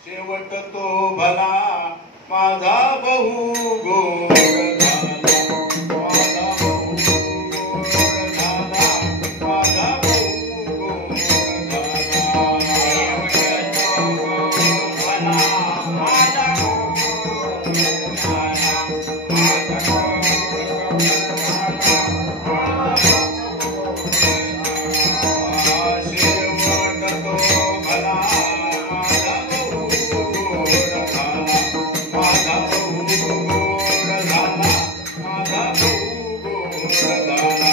शेवट तो भला माझा बहु गोड झाला, माझा बहु गोड झाला, माझा बहु गोड झाला. शेवट तो भला माझा बहु गोड झाला, माझा बहु गोड झाला.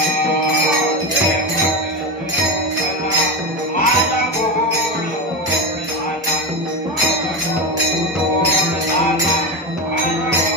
शेवट तो भला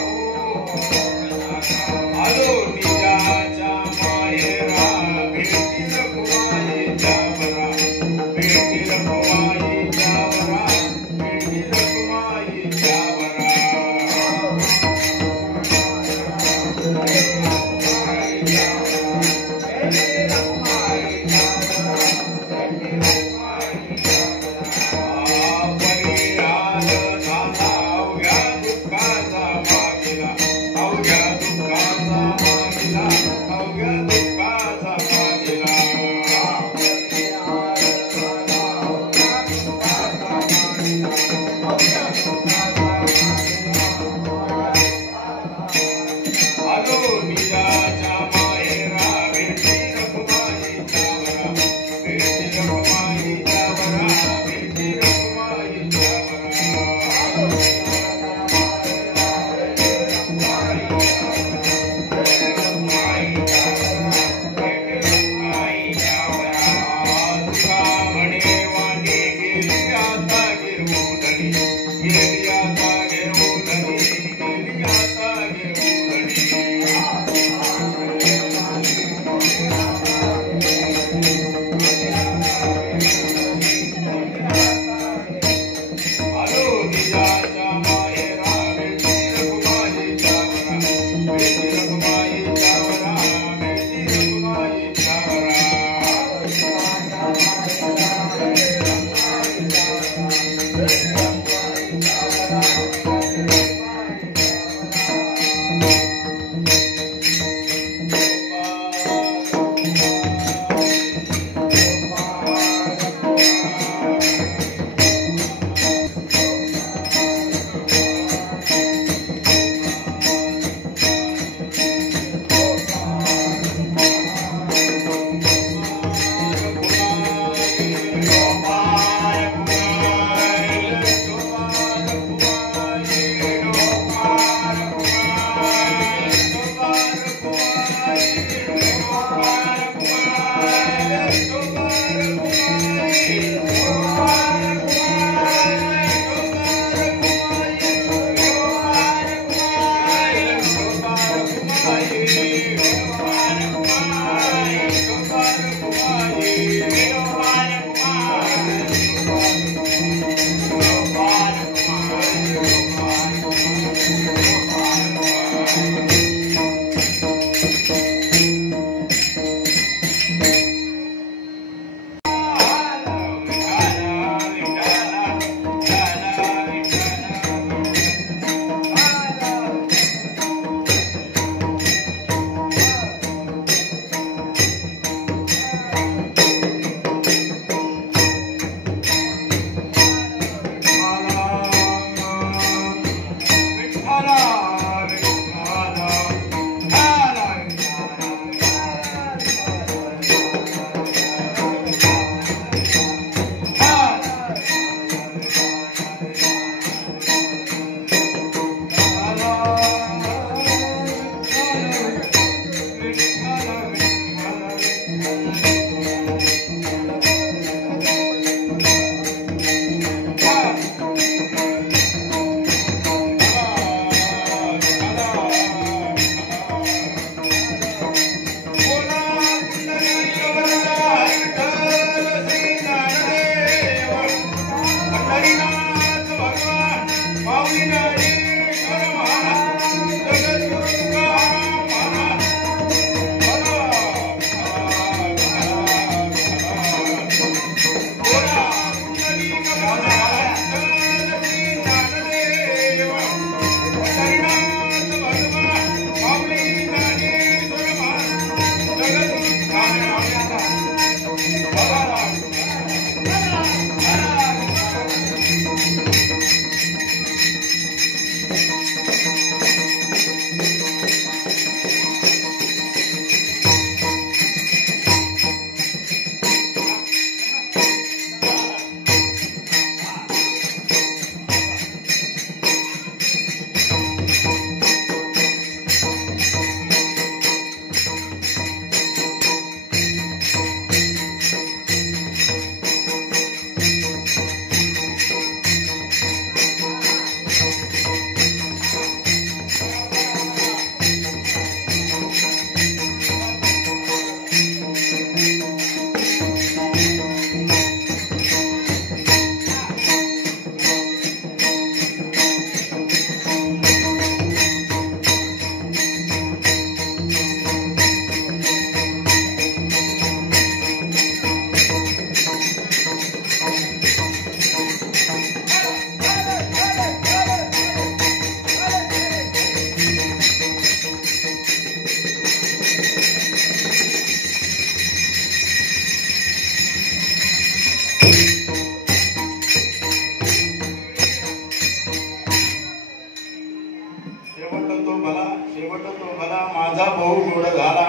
भाऊ गोड झाला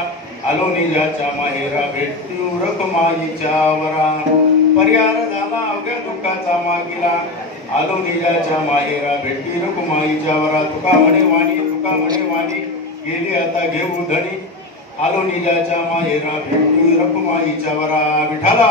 आलो निजाच्या माहेरा भेटू रखमाईच्या वरा परिहार झाला अवघ्या दुःखाचा मागिला आलो निजाच्या माहेरा भेटी रखमाईच्या वरा तुका म्हणे वाणी गेली आता घेऊ धनी आलो निजाच्या माहेरा भेटू रखमाईच्या वरा विठाला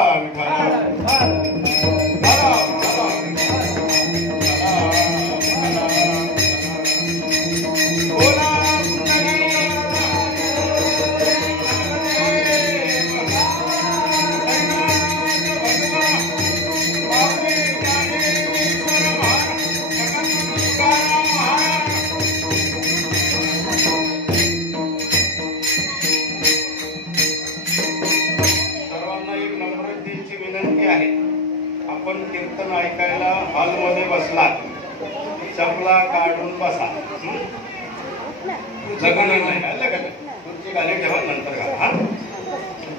आपण कीर्तन ऐकायला हॉल मध्ये बसला चपला काढून बसा जगण नाही आलं का तुमची गाली ठेवा नंतर घाला हा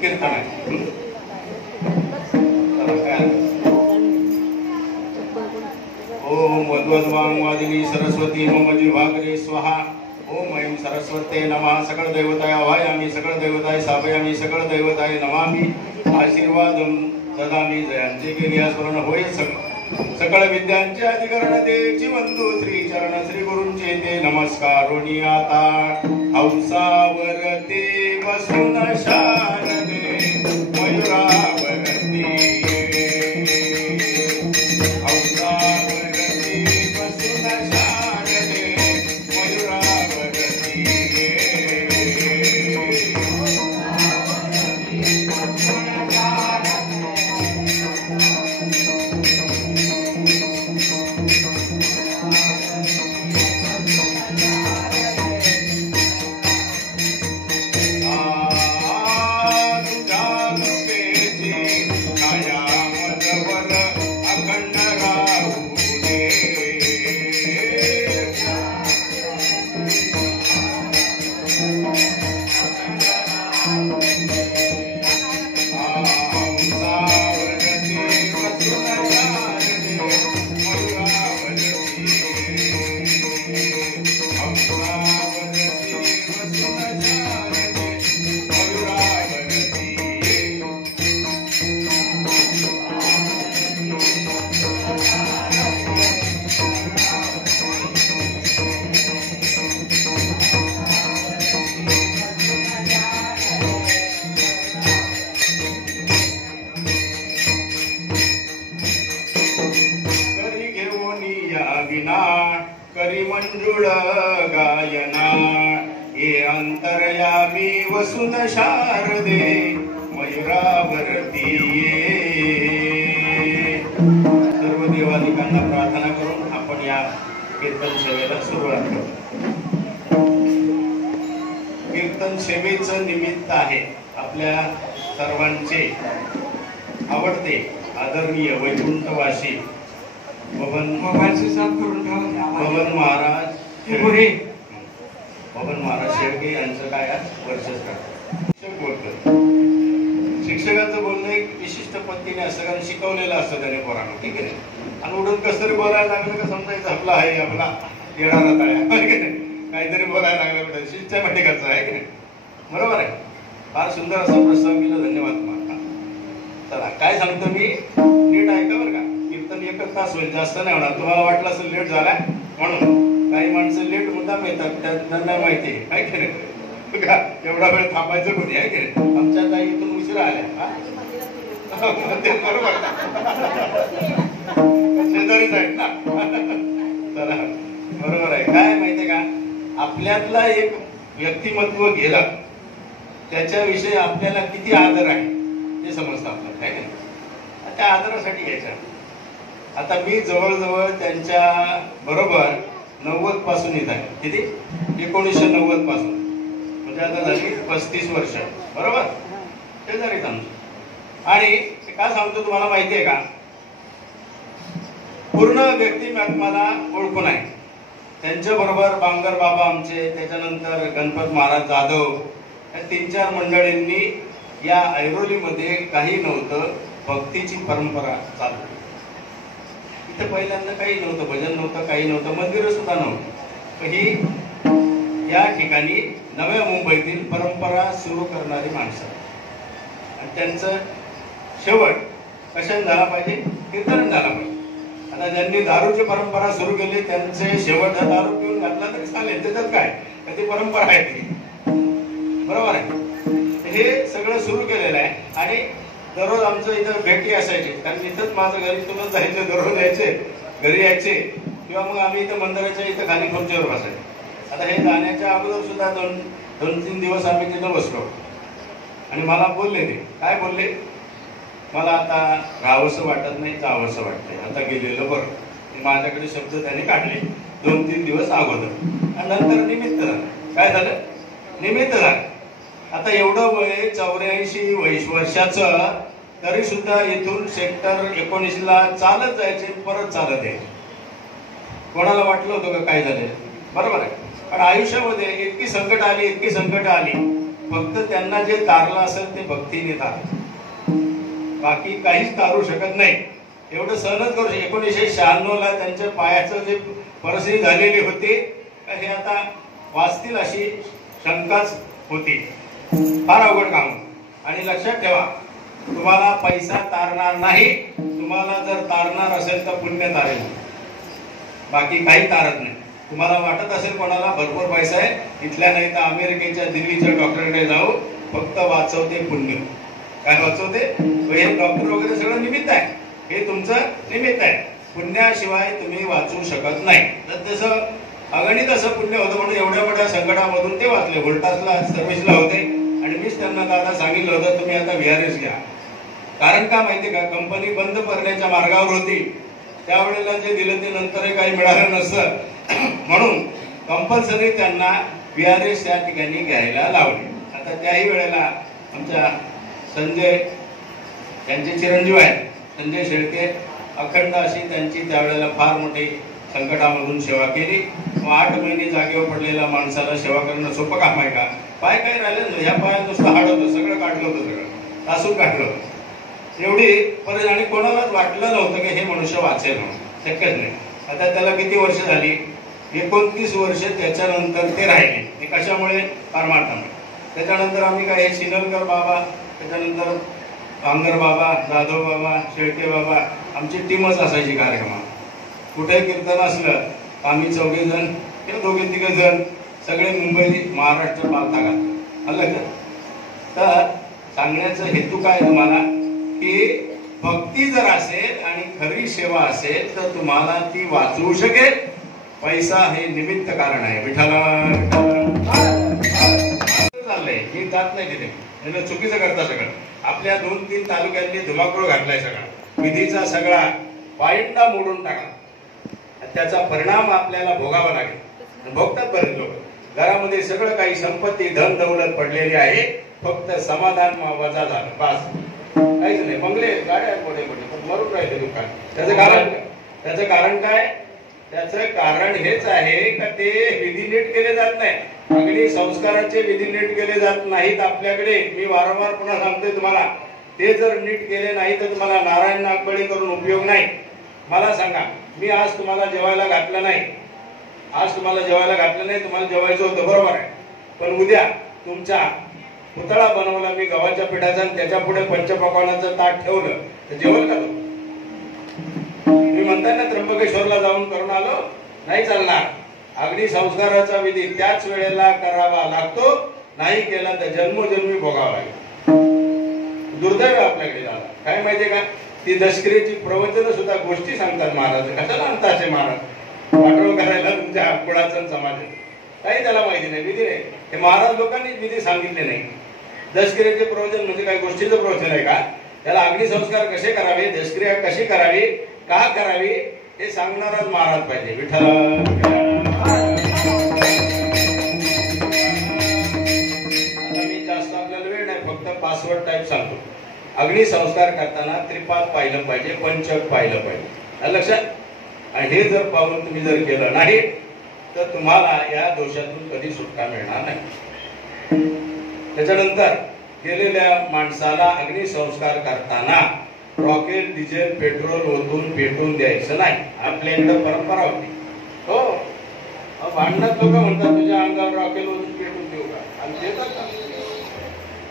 कीर्तन आहे ओम वद्वद्वांगवादिनी सरस्वती मम जिह्वाग्रे स्वाहा ओम ऐं सरस्वते नमः सकळ दैवताय आवायामी सकळ दैवताय स्थापयामी सकळ दैवताय नमामि आशीर्वादम ददामी जयांचे केली स्मरण होय सकळ विद्यांचे अधिकरण दे जीवंतु श्री चरण श्री गुरूंचे ते नमस्कारोनी आता हंसावरती बसून शारदे मयुरावरती हंसावरती बसून शारदे मयुरावरती करी मंजुळ गायना हे अंतर्यामी वसुन शारदे मयुरावरती सर्व देवादिकांना प्रार्थना करून आपण या कीर्तन सेवेला सुरुवात करू. कीर्तन सेवेचं निमित्त आहे आपल्या सर्वांचे आवडते आदरणीय वैकुंठवासी बबन महाराज शेळके यांचं काय वर्षश्राद्ध. शिक्षकांचं बोलणं एक विशिष्ट पद्धतीने असं कारण शिकवलेलं असतं त्याने पोरांना ठीक आहे आणि उडून कसं तरी बोलायला लागलं का समजायचं आपला आहे आपला येणारा तळ्या काहीतरी बोलायला लागलं बेटा सिस्टमॅटिकच आहे की नाही बरोबर आहे. फार सुंदर असा प्रस्ताव केला धन्यवाद तुम्हाला. चला काय सांगतो मी नीट ऐका बरं का. कीर्तन 1 तास होईल जास्त नाही होणार. तुम्हाला वाटलं असेल लेट झालाय म्हणून काही माणसं लेट मुद्दाम येतात त्यांना माहिती आहे की नाही एवढा वेळ थांबायचं कोणी आहे की नाही. आमच्या काही इथून उशिरा आल्या बरोबर शेजारीच आहेत ना. चला बरोबर आहे. काय माहितीये का आपल्यातला एक व्यक्तिमत्व गेला त्याच्याविषयी आपल्याला किती आदर आहे ते समजतं आपल्याला आहे की नाही. त्या आदरासाठी घ्यायच्या. आता मी जवळजवळ त्यांच्या बरोबर 90 पासून येत आहे. किती 1990 पासून म्हणजे आता झाली 35 वर्ष बरोबर ते जरी आमचं. आणि काय सांगतो तुम्हाला माहिती आहे का पूर्ण व्यक्तिमत्वाला ओळखून आहे. त्यांच्या बरोबर बांगर बाबा आमचे त्याच्यानंतर गणपत महाराज जाधव या 3-4 मंडळींनी या ऐरोलीमध्ये काही नव्हतं भक्तीची परंपरा चालू. इथे पहिल्यांदा काही नव्हतं भजन नव्हतं काही नव्हतं मंदिर सुद्धा नव्हतं. ही या ठिकाणी नव्या मुंबईतील परंपरा सुरू करणारी माणसं आणि त्यांचं शेवट कशाने झाला पाहिजे, कीर्तन झाला पाहिजे. आता ज्यांनी दारूची परंपरा सुरू केली त्यांचे शेवट दारू पिऊन घातला तरी चालेल, त्याच्यात काय, ती परंपरा आहे ती, बरोबर आहे. हे सगळं सुरू केलेलं आहे आणि दररोज आमचं इथं भेटी असायची, कारण इथंच माझं घरी इथूनच जायचे, दररोज यायचे, घरी यायचे किंवा मग आम्ही इथं मंदिराच्या इथं खाली खुर्चीवर बसायचो. आता हे जाण्याच्या अगोदर सुद्धा दोन तीन दिवस आम्ही तिथं बसलो आणि मला बोलले, ते काय बोलले, मला आता राहावंसं वाटत नाही, जावंसं वाटतंय, आता गेलेलं बरं. माझ्याकडे शब्द त्याने काढले 2-3 दिवस अगोदर आणि नंतर निमित्त झालं. काय झालं, निमित्त झालं. आता एवढं वय 84 वर्षाचं तरी सुद्धा इथून सेक्टर 19ला चालत जायचे, परत चालत यायचे. कोणाला वाटलं होतं का काय झालं, बरोबर आहे. पण आयुष्यामध्ये इतकी संकट आली, इतकी संकट आली, फक्त त्यांना जे तारलं असेल ते भक्तीने तारलं, बाकी काहीच तारू शकत नाही. एवढं सहनच करू. 1996ला त्यांच्या पायाचं जे परिस्थिती झालेली होती हे आता वाचतील अशी शंकाच होती. फार अवघड काम. आणि लक्षात ठेवा, तुम्हाला पैसा तारणार नाही, तुम्हाला जर तारणार असेल तर पुण्य तारेल, बाकी काही तारत नाही. तुम्हाला वाटत असेल कोणाला भरपूर पैसा आहे, इथल्या नाही तर अमेरिकेच्या, दिल्लीच्या डॉक्टरकडे जाऊ, फक्त वाचवते पुण्य. काय वाचवते, हे डॉक्टर वगैरे सगळं निमित्त आहे, हे तुमचं निमित्त आहे. पुण्याशिवाय तुम्ही वाचू शकत नाही. तर तसं अगणित असं पुण्य होतं म्हणून एवढ्या मोठ्या संकटामधून ते वाचले. व्होल्टासला सर्व्हिसला होते आणि मीच त्यांना दादा सांगितलं होतं तुम्ही आता VRS घ्या. कारण का माहिती का, कंपनी बंद करण्याच्या मार्गावर होती, त्यावेळेला जे दिलं ते नंतरही काही मिळालं नसतं, म्हणून कंपल्सरी त्यांना VRS त्या ठिकाणी घ्यायला लावले. आता त्याही वेळेला आमच्या संजय त्यांचे चिरंजीव आहेत, संजय शेळके, अखंड अशी त्यांची त्यावेळेला फार मोठी संकटामधून सेवा केली. 8 महिने जागेवर पडलेल्या माणसाला सेवा करणं सोपं काम आहे का? पाय काही राहिलं ना, ह्या पायात नुसतं हाड होतं, सगळं काढलं होतं, सगळं तासून काढलं होतं. एवढी परत आणि कोणालाच वाटलं नव्हतं की हे मनुष्य वाचेल म्हणून, शक्यच नाही. आता त्याला किती वर्ष झाली, 29 वर्ष त्याच्यानंतर ते राहिले. ते कशामुळे, परमार्थामुळे. त्याच्यानंतर आम्ही काय, हे शिनलकर बाबा, त्याच्यानंतर बांगर बाबा, जाधव बाबा, शेळके बाबा, आमची टीमच असायची कार्यक्रमात. कुठे कीर्तन असलं आम्ही 4 जण किंवा 2-3 जण सगळे मुंबई महाराष्ट्र पालता घालतो. आलं का? तर सांगण्याचा हेतू काय तुम्हाला, की भक्ती जर असेल आणि खरी सेवा असेल तर तुम्हाला ती वाचवू शकेल. पैसा हे निमित्त कारण आहे. विठ्ठला चाललंय, मी जात नाही तिथे, चुकीचं करता सगळं. आपल्या 2-3 तालुक्यांनी धुमाकूळ घातलाय, सगळा विधीचा सगळा पायंडा मोडून टाकला. त्याचा परिणाम आपल्याला भोगावा लागेल. भोगतात बरेच लोक. घरामध्ये सगळं काही संपत्ती, धन दौलत पडलेली आहे, फक्त समाधान वजा झालं, बस, काहीच नाही. बंगले, गाड्या मोठे मोठे, पण मरून राहिले दुकान. त्याचं कारण काय? त्याचं कारण हेच आहे का ते विधी नीट केले जात नाही. अगदी संस्काराचे विधी नीट केले जात नाहीत आपल्याकडे. मी वारंवार पुन्हा सांगतोय तुम्हाला, ते जर नीट केले नाही तर तुम्हाला नारायण नागबळी करून उपयोग नाही. मला सांगा, मी आज तुम्हाला जेवायला घातलं नाही, तुम्हाला जेवायचं होतं, बरोबर आहे, पण उद्या तुमचा पुतळा बनवला मी गव्हाच्या पिठाचा आणि त्याच्या पुढे पंचपक्वान्नाचं ताट ठेवलं तर जेवल का? तुम्ही म्हणताय ना त्र्यंबकेश्वरला जाऊन करून आलो, नाही चालणार. अग्नी संस्काराचा विधी त्याच वेळेला करावा लागतो, नाही केला तर जन्मोजन्मी भोगावा लागेल. दुर्दैव आपल्याकडे दादा. काय माहितीये का, ती दशक्रियेची प्रवचन सुद्धा गोष्टी सांगतात महाराज. कशाला आणताचे महाराज पाठवण करायला तुमच्या कुळाचं समाज काही त्याला माहिती नाही, विधी नाही. हे महाराज लोकांनी विधी सांगितले नाही. दशक्रियेचे प्रवचन म्हणजे काय गोष्टीचं प्रवचन आहे का? त्याला अग्निसंस्कार कसे करावे, दशक्रिया कशी करावी, का करावी हे सांगणाराच महाराज पाहिजे. विठ्ठल मी जास्त आपल्याला वेळ नाही, फक्त पासवर्ड टाईप सांगतो. अग्निसंस्कार करताना त्रिपाद पाहिलं पाहिजे, पंचक पाहिलं पाहिजे, लक्षात. आणि हे जर पाहून तुम्ही जर केलं नाही तर तुम्हाला या दोषातून कधी सुटका मिळणार नाही. त्याच्यानंतर गेलेल्या माणसाला अग्निसंस्कार करताना रॉकेल, डिझेल, पेट्रोल ओतून पेटून द्यायचं नाही. आपल्या इकडे परंपरा होती. हो, भांडणात लोक म्हणतात तुझ्या अंगावर रॉकेल वरून पेटून देऊ का, आणि देतात ना.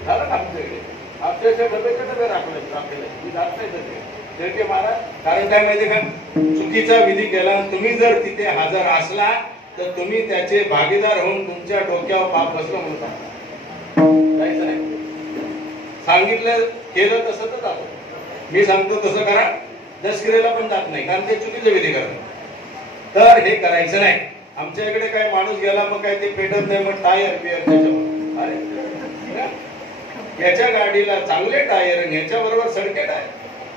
झालं ना आमच्याकडे, आमच्या डबेचे डबे राखेल मी जात नाही तसे महाराज. कारण काय माहिती का, चुकीचा विधी केला, तुम्ही जर तिथे हजर असला तर तुम्ही त्याचे भागीदार होऊन तुमच्या डोक्यावर पाप बसलं म्हणून जायचं नाही. सांगितलं केलं तसं तर जातो, मी सांगतो तसं करा. दशक्रियेला पण जात नाही, कारण ते चुकीचे विधी करतात. तर हे करायचं नाही. आमच्या इकडे काय माणूस गेला मग काय ते पेटत नाही, मग टायर बियर त्याच्यावर, अरे याच्या गाडीला चांगले टायर आणि याच्या बरोबर सडके टायर,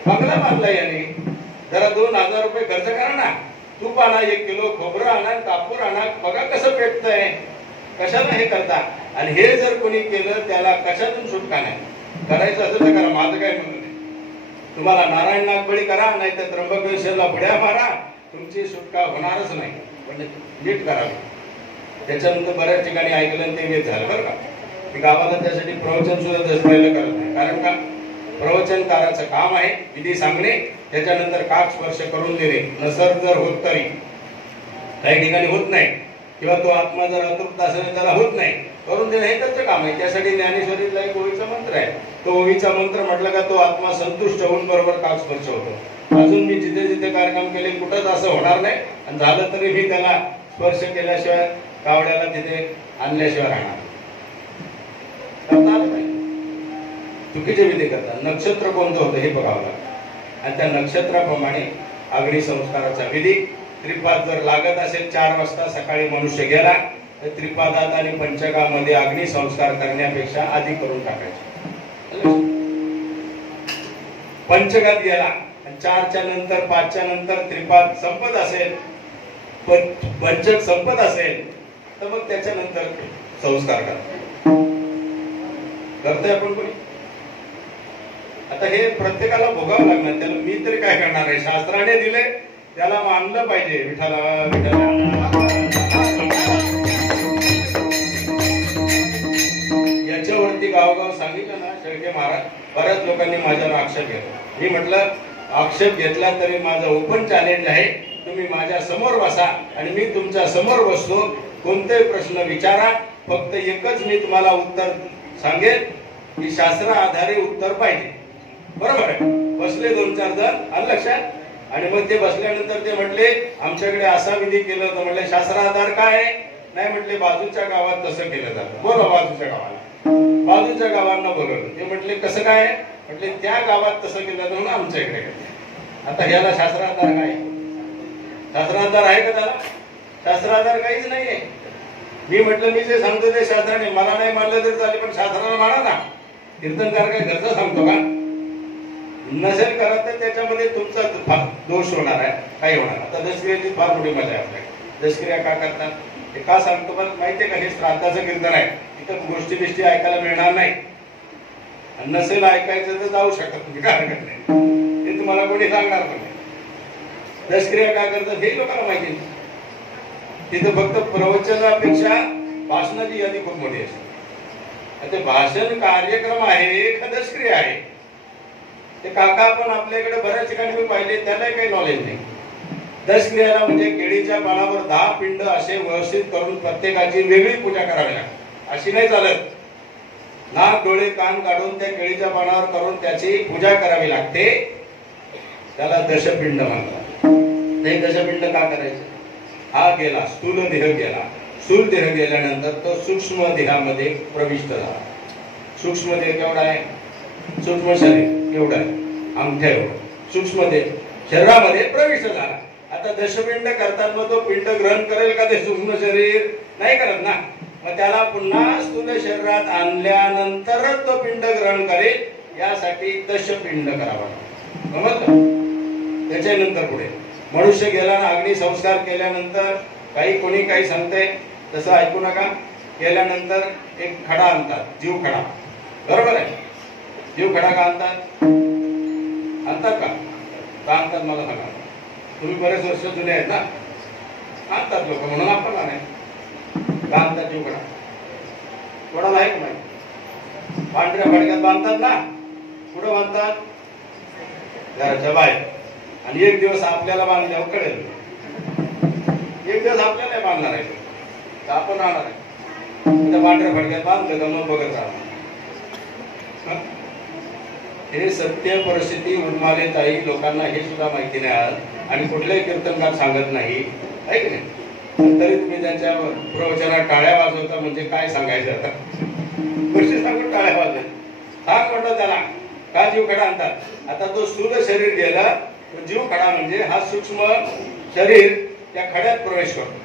बंगला बांधला याने, जरा 2000 रुपये खर्च करा ना. तूप आणा, 1 किलो खोबरं आणा, कापूर आणा, बघा कसं पेटतंय, कशाला हे करता. आणि हे जर कोणी केलं त्याला कशातून सुटका नाही. करायचं असेल तर करा, माझं काय म्हणणं नाही. तुम्हाला नारायण नागबळी करा, नाही तर त्र्यंबकेश्वरला बुड्या मारा, तुमची सुटका होणारच नाही. पण नीट करावी. त्याच्यानंतर बऱ्याच ठिकाणी ऐकलं ते वेळ झालं बरं का. मी गावाला त्यासाठी प्रवचन सुद्धा दसऱ्याला करत नाही. कारण का, प्रवचनकाराचं काम आहे विधी सांगणे, त्याच्यानंतर काक स्पर्श करून देणे. नसर जर होत तरी काही ठिकाणी होत नाही, किंवा तो आत्मा जर अतृप्त असेल त्याला होत नाही, करून देणं हे त्याचं काम आहे. त्यासाठी ज्ञानेश्वरीला एक ओवीचा मंत्र आहे. तो ओवीचा मंत्र म्हटलं का तो आत्मा संतुष्ट होऊन बरोबर काक स्पर्श होतो. अजून मी जिथे जिथे कार्यक्रम केले कुठंच असं होणार नाही, आणि झालं तरी मी त्याला स्पर्श केल्याशिवाय, कावड्याला तिथे आणल्याशिवाय राहणार. चुकीचे विधी करतात. नक्षत्र कोणतं होतं हे बघावं लागतं, आणि त्या नक्षत्राप्रमाणे अग्निसंस्काराचा विधी. त्रिपाद जर लागत असेल 4 वाजता सकाळी मनुष्य गेला तर त्रिपादात आणि पंचकामध्ये अग्निसंस्कार करण्यापेक्षा आधी करून टाकायचे. पंचकात गेला आणि 4च्या नंतर 5च्या नंतर त्रिपाद संपत असेल, पंचक संपत असेल तर मग त्याच्यानंतर संस्कार करतोय आपण कोणी. आता हे प्रत्येकाला भोगावं लागणार. त्याला मी तरी काय करणार आहे, शास्त्राने दिले त्याला मानलं पाहिजे. विठाला याच्यावरती गावगाव सांगितलं ना शेळके महाराज, बऱ्याच लोकांनी माझ्यावर आक्षेप घेतला. मी म्हटलं आक्षेप घेतला तरी माझं ओपन चॅलेंज आहे, तुम्ही माझ्या समोर बसा आणि मी तुमच्या समोर बसतो, कोणतेही प्रश्न विचारा. फक्त एकच मी तुम्हाला उत्तर सांगेन की शास्त्र आधारे उत्तर पाहिजे. बरोबर आहे. बसले 2-4 जण आलं लक्षात. आणि मग ते बसल्यानंतर ते म्हटले आमच्याकडे असा विधी केलं होतं. म्हटले शास्त्राधार काय? नाही म्हटले बाजूच्या गावात तसं केलं जातं. बोला बाजूच्या गावाला, बाजूच्या गावांना बोलवलं. ते म्हटले कसं काय? म्हटले त्या गावात तसं केलं जातं म्हणून आमच्या इकडे. आता ह्याला शास्त्राधार काय? शास्त्राधार आहे का त्याला? शास्त्राधार काहीच नाहीये. मी म्हटलं मी जे सांगतो ते शास्त्राने, मला नाही मानलं तरी चालेल पण शास्त्राला माना ना. कीर्तनकार काय घरचं सांगतो का? नसेल करत तर त्याच्यामध्ये तुमचा दोष होणार आहे, काही होणार. आता दशक्रियाची फार मोठी मजा आहे आपल्याकडे. दशक्रिया का करतात हे का सांगतो पण माहितीये का, हे श्राद्धाचं कीर्तन आहे. इथं गोष्टी बिष्टी ऐकायला मिळणार नाही. नसेल ऐकायचं तर जाऊ शकत तुम्ही, काय हरकत नाही. हे तुम्हाला कोणी सांगणार पण नाही. दशक्रिया का करतात हे लोकांना माहिती. तिथं फक्त प्रवचनापेक्षा भाषणाची यादी खूप मोठी असते. ते भाषण कार्यक्रम आहे का दशक्रिया आहे? ते काका पण आपल्याकडे बऱ्याच ठिकाणी मी पाहिले, त्याला काही नॉलेज नाही. दशक्रियाला म्हणजे केळीच्या पानावर 10 पिंड असे व्यवस्थित करून प्रत्येकाची वेगळी पूजा करावी लागते. अशी नाही चालत. नाक डोळे कान काढून त्या केळीच्या पानावर करून त्याची पूजा करावी लागते. त्याला दशपिंड म्हणतात. ते दशपिंड का करायचे? हा गेला स्थूल देह गेला. स्थूल देह गेल्यानंतर तो सूक्ष्म देहामध्ये प्रविष्ट झाला. सूक्ष्म देह केवढा आहे? सूक्ष्म शरीर एवढं आहे, अंगठ्या एवढं सूक्ष्म देह शरीरामध्ये प्रविष्ट झाला. आता दशपिंड करतात मग तो पिंड ग्रहण करेल का ते सूक्ष्म शरीर? नाही करत ना. मग त्याला पुन्हा स्थूल शरीरात आणल्यानंतरच तो पिंड ग्रहण करेल. यासाठी दशपिंड करावा. समजलं? त्याच्यानंतर पुढे मनुष्य गेला ना, अग्निसंस्कार केल्यानंतर काही कोणी काही सांगते तसं ऐकू नका. केल्यानंतर एक खडा आणतात, जीव खडा. बरोबर आहे? जीव खडा का आणतात? आणतात का? का आणतात मला सांगा. तुम्ही बरेच वर्ष जुने आहेत ना. आणतात लोक, म्हणून आपण नाही. का आणतात जीव खडा? कोणाला आहे का माहिती? पांढऱ्या फडक्यात बांधतात ना. कुठं बांधतात? घराच्या बाहेर. आणि एक दिवस आपल्याला बांधल्यावर कळेल. एक दिवस आपल्याला बांधणार आहे. आपण राहणार आहे त्या पांढऱ्या फडक्यात बांधलं का मग बघत राहणार. हे सत्य परिस्थिती उन्मालित आहे. लोकांना हे सुद्धा माहिती नाही आज आणि कुठल्याही कीर्तनकार सांगत नाही आहे की नाही. तरी तुम्ही त्यांच्या प्रवचनात टाळ्या वाजवता म्हणजे काय सांगायचं आता. गोष्टी सांगून टाळ्या वाजवत सांग म्हणतो त्याला का जीव खडा आणतात. आता तो स्थूल शरीर गेला तो जीव खडा म्हणजे हा सूक्ष्म शरीर त्या खड्यात प्रवेश करतो.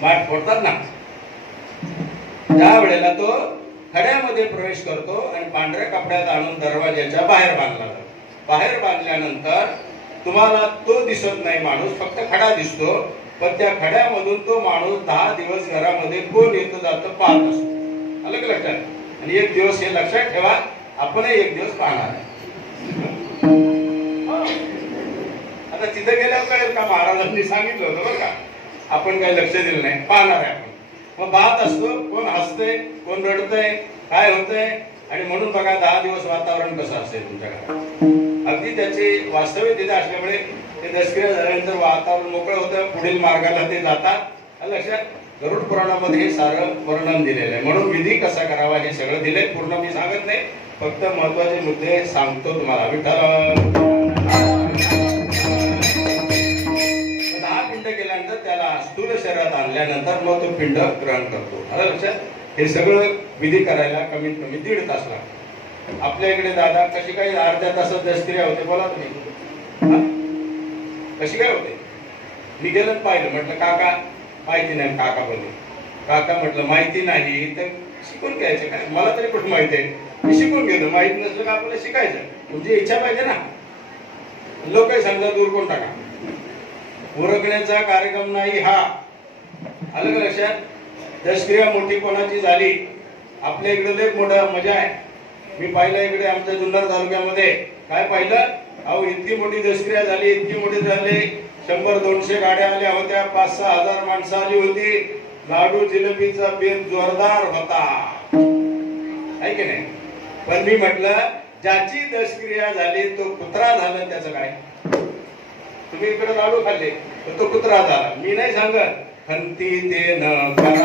माठ फोडतात ना त्या वेळेला तो खड्यामध्ये प्रवेश करतो आणि पांढऱ्या कपड्यात आणून दरवाजाच्या बाहेर बांधला जातो. बाहेर बांधल्यानंतर तुम्हाला तो दिसत नाही माणूस, फक्त खडा दिसतो. पण त्या खड्यामधून तो माणूस 10 दिवस घरामध्ये कोण येतो जातो पाहत असतो. अलग लक्षात. आणि एक दिवस हे लक्षात ठेवा आपणही एक दिवस पाहणार आहे. आता तिथे गेल्यावर कळेल का महाराजांनी सांगितलं होतं बरं का. आपण काही लक्ष दिलं नाही, पाहणार आहे आपण. मग पाहत असतो कोण हसतंय कोण रडतंय काय होतंय. आणि म्हणून बघा 10 दिवस वातावरण कसं असतंय तुमच्या घरात. अगदी त्याची वास्तव्य तिथे असल्यामुळे ते दशक्रिया झाल्यानंतर वातावरण मोकळं होतं. पुढील मार्गाला ते जातात. लक्षात गरुड पुराणामध्ये हे सारं वर्णन दिलेलं आहे. म्हणून विधी कसा करावा हे सगळं दिलंय. पूर्ण मी सांगत नाही, फक्त महत्वाचे मुद्दे सांगतो तुम्हाला. विठ्ठल 10 पिंड केल्यानंतर त्याला स्थूल शरीरात आणल्यानंतर मग तो पिंड ग्रहण करतो. आलं लक्षात. हे सगळं विधी करायला कमीत कमी 1.5 तास लागतो. आपल्या इकडे दादा कशी काही अर्ध्या तासात दशक्रिया होते बोला तुम्ही. कशी काय होते. मी गेलं पाहिलं म्हटलं काका माहिती नाही. काका बोलले काका म्हटलं माहिती नाही तर शिकून घ्यायचं काय. मला तरी कुठं माहिती आहे मी शिकून घेतो. माहिती नसलं का आपल्याला शिकायचं. तुमची इच्छा पाहिजे ना. लोक समजा दूर कोण टाका. उरकण्याचा कार्यक्रम नाही हा. अलग लक्षात. दशक्रिया मोठी कोणाची झाली आपल्या इकडे लय मोठा मजा आहे. मी पाहिलं इकडे आमच्या जुन्नर तालुक्यामध्ये काय पाहिलं. अहो इतकी मोठी दशक्रिया झाली इतकी मोठी झाली. 100-200 गाड्या आल्या होत्या. 5-6 हजार माणसं आली होती. लाडू जिलेबीचा बेत जोरदार होता आहे की नाही. पण मी म्हटलं ज्याची दशक्रिया झाली तो कुत्रा झाला त्याचं काय. तुम्ही इकडे लाडू खाल्ले तर तो कुत्रा झाला. मी नाही सांगत. हंती ते न करा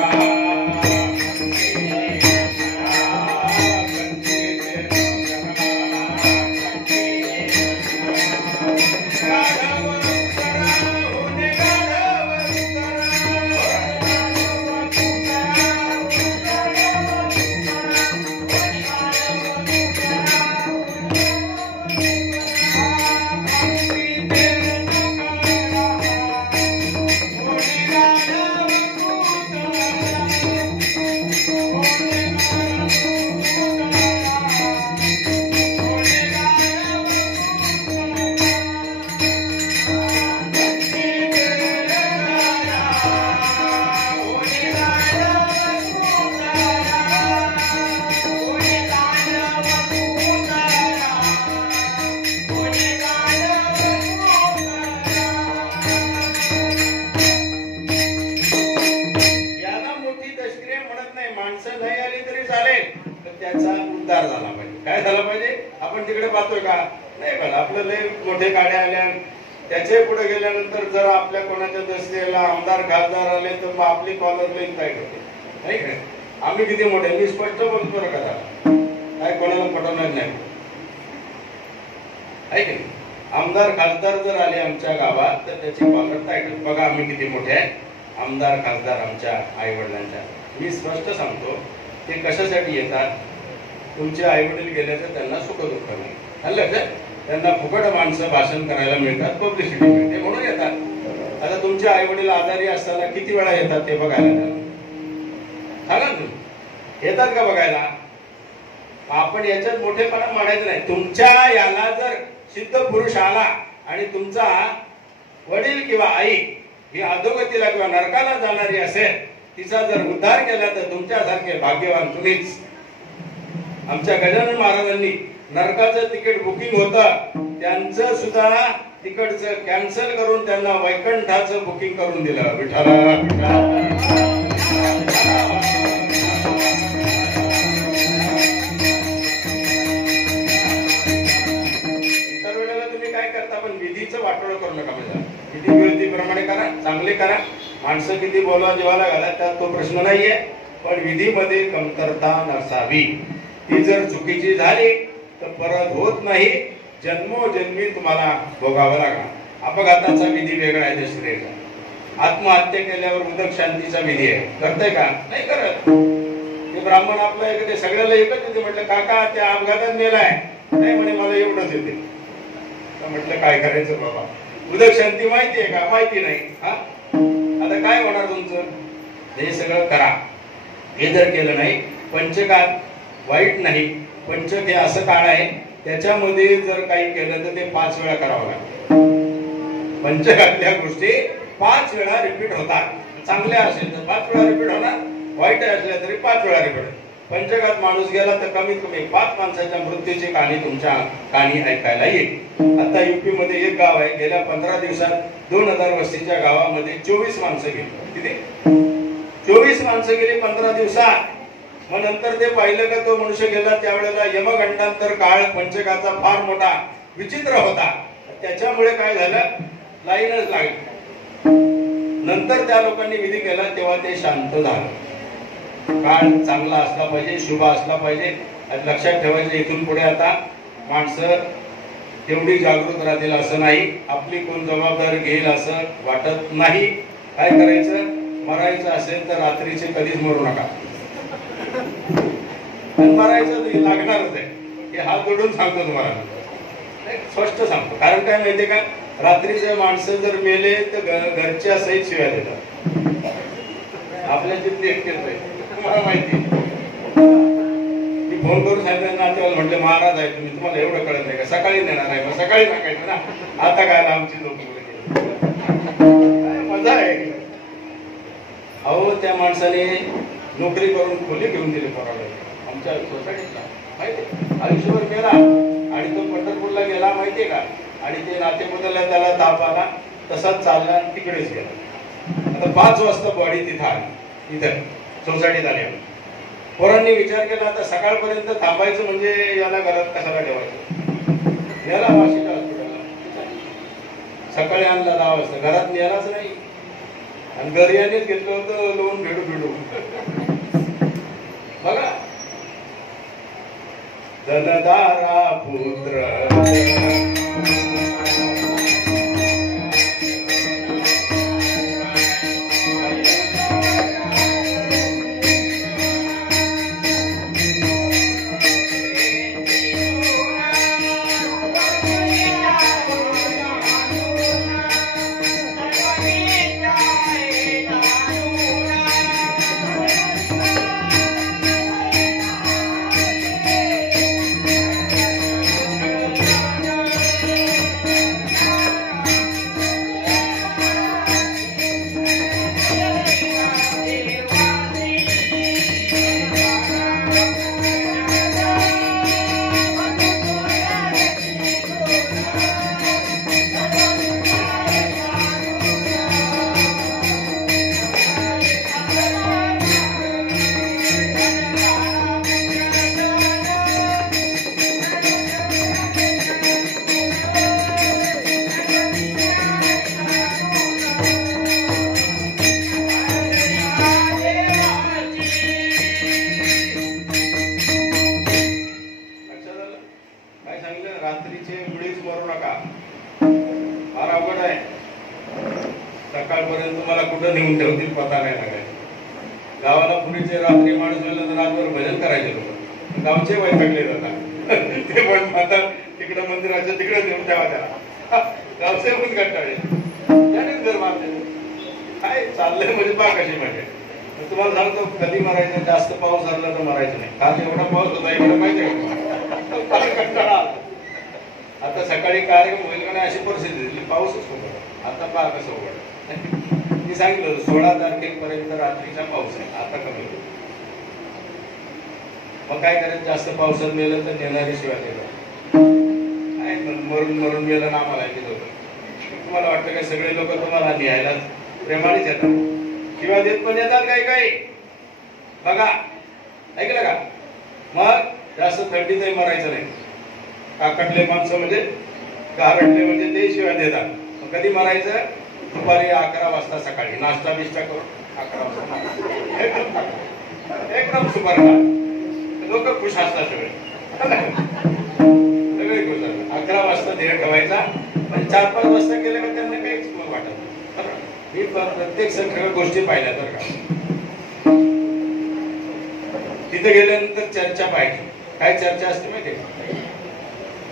मोठे गाड्या आल्या. त्याचे पुढे गेल्यानंतर जर आपल्या कोणाच्या दशक्रियेला आमदार खासदार आले तर मग आपली कॉलर लाईन काय करते नाही काय. आम्ही किती मोठे. मी स्पष्ट बोलतो बरं का काय कोणाला पटवणार नाही आहे की. आमदार खासदार जर आले आमच्या गावात तर त्याची कॉलर टाईट बघा आम्ही किती मोठे आहे. आमदार खासदार आमच्या आई वडिलांच्या. मी स्पष्ट सांगतो ते कशासाठी येतात. तुमचे आई वडील गेल्याचं त्यांना सुख दुःख नाही. लक्षात. त्यांना फुकट माणसं भाषण करायला मिळतात पब्लिसिटी मिळते म्हणून येतात. आता तुमचे आई वडील आजारी असताना किती वेळा येतात ते बघायला सांगा तुम्ही. येतात का बघायला. आपण याच्यात मोठेपणा मांडायचं नाही. तुमच्या याला जर सिद्ध पुरुष आला आणि तुमचा वडील किंवा आई ही अधोगतीला किंवा नरकाला जाणारी असेल तिचा जर उद्धार केला तर तुमच्यासारखे भाग्यवान तुम्हीच. आमच्या गजानन महाराजांनी नरकाचं तिकीट बुकिंग होतं त्यांचं सुद्धा तिकीटचं कॅन्सल करून त्यांना वैकुंठाचं बुकिंग करून दिलं. विठ्ठला इतर वेळेला तुम्ही काय करता पण विधीचं वाटोळं करू नका. विधी प्रमाणे करा चांगले करा माणसं किती बोलवा जेवायला घाला त्यात तो प्रश्न नाहीये, पण विधीमध्ये कमतरता नसावी. ती जर चुकीची झाली तर परत होत नाही, जन्मोजन्मी तुम्हाला भोगावं लागणार. अपघाताचा विधी वेगळा आहे दुसरीचा. आत्महत्या केल्यावर उदक शांतीचा विधी आहे, करताय का? नाही करत. ते ब्राह्मण आपलं एक ते सगळ्याला एकच येते. म्हटलं काका त्या अपघातात मेलाय, नाही म्हणे मला एवढंच येते. म्हटलं काय करायचं बाबा, उदक शांती माहिती आहे का? माहिती नाही. हा आता काय होणार तुमचं? हे सगळं करा. हे जर केलं नाही, पंचकात वाईट नाही, पंचक हे असं काळ आहे त्याच्यामध्ये जर काही केलं तर ते 5 वेळा करावं लागतं. पंचकातल्या गोष्टी 5 वेळा रिपीट होतात. चांगल्या असेल तर 5 वेळा रिपीट होणार, वाईट असल्या तरी 5 वेळा रिपीट. पंचकात माणूस गेला तर कमीत कमी 5 माणसाच्या मृत्यूची कहाणी तुमच्या कहाणी ऐकायला येईल. आता युपी मध्ये एक गाव आहे, गेल्या 15 दिवसात 2000 वस्तीच्या गावामध्ये 24 माणसं गेली. किती? 24 माणसं गेली 15 दिवसात. मग नंतर ते पाहिलं का तो मनुष्य गेला त्यावेळेला यमगंडांतर काळ पंचकाचा फार मोठा विचित्र होता. त्याच्यामुळे काय झालं, लाईनच लागली. नंतर त्या लोकांनी विधी केला तेव्हा ते शांत झालं. काळ चांगला असला पाहिजे, शुभ असला पाहिजे. लक्षात ठेवायचं, इथून पुढे आता माणसं तेवढी जागृत राहतील असं नाही. आपली कोण जबाबदारी घेईल असं वाटत नाही. काय करायचं, मरायचं असेल तर रात्रीचे कधीच मरू नका. मरायचं लागणारच आहे, हे हात जोडून सांगतो तुम्हाला, स्पष्ट सांगतो. कारण काय माहितीये का, रात्रीचे माणसं जर मेले तर घरच्या सहित शिव्या देतात. आपल्या जिथले एकटेच आहे, तुम्हाला माहिती. मी फोन करून सांगितलं नातेवाईक, म्हटले महाराज आहे तुम्ही, तुम्हाला एवढं कळत नाही का? सकाळी नेणार आहे, मग सकाळी सांगायचं ना. आता काय आमची झोप मजा आहे. अहो त्या माणसाने नोकरी करून खोली घेऊन दिली पोराला आमच्या सोसायटीला, माहिती. आयुष्यभर गेला आणि तो पंढरपूरला गेला, माहितीये का? आणि ते नाते बदलला, त्याला ताप आला, तसाच चालला आणि तिकडेच गेला. आता 5 वाजता बॉडी तिथं आली, इथं सोसायटीत आली. पोरांनी विचार केला आता सकाळपर्यंत थांबायचं म्हणजे याला घरात कशाला ठेवायचं. याला वाशीच्या हॉस्पिटलला सकाळी आणला 10 वाजता, घरात नेलाच नाही. आणि घरी यानेच घेतलं होतं लोन भेडू. बघा, धनदारा पुत्र सकाळपर्यंत तुम्हाला कुठं नेऊन ठेवतील पता नाही लागायचा. गावाला पुरीचे रात्री माणूस झालं तर रातभर भजन करायचे लोक, गावचे वैतागले जातात. ते पण म्हणतात तिकडे मंदिराच्या तिकडे नेऊन ठेवा त्याला. गावचे पण कंटाळे त्यानेच घर मारले. काय चाललंय म्हणजे पहा कशी म्हणजे. तुम्हाला सांगतो कधी मरायचं, जास्त पाऊस झाला तर मरायचं नाही. काल एवढा पाऊस होता एवढं माहिती आहे कंटाळा. आता सकाळी कार्यक्रम होईल का नाही अशी परिस्थिती दिली, पाऊसच होता. आता पहा कसं उघड. मी सांगितलं 16 तारखेपर्यंत रात्रीचा पाऊस आहे, आता कमी होईल. मग काय करायचं, जास्त पावसात गेलं तर नेणारी शिवाय देतात. काय मरून मरून गेलं ना आम्हाला होतं. तुम्हाला वाटतं काय सगळे लोक तुम्हाला न्यायला प्रेमानेच येतात, शिवाय देत पण येतात काही काही. बघा ऐकलं का. मग जास्त थंडीतही मरायचं नाही. काकडले माणसं म्हणजे गारटले म्हणजे ते शिवाय देतात. कधी मरायचं, दुपारी 11 वाजता सकाळी नाश्ता बिष्टा करून 11 वाजता एकदम सुपर लोक खुश असतात सगळे सगळे खुश असतात. 11 वाजता ध्येय ठेवायचा पण 4-5 वाजता गेले का त्यांना काहीच वाटत. मी प्रत्येक सगळ्या गोष्टी पाहिल्या तर का तिथे गेल्यानंतर चर्चा पाहिजे. काय चर्चा असते माहिती का?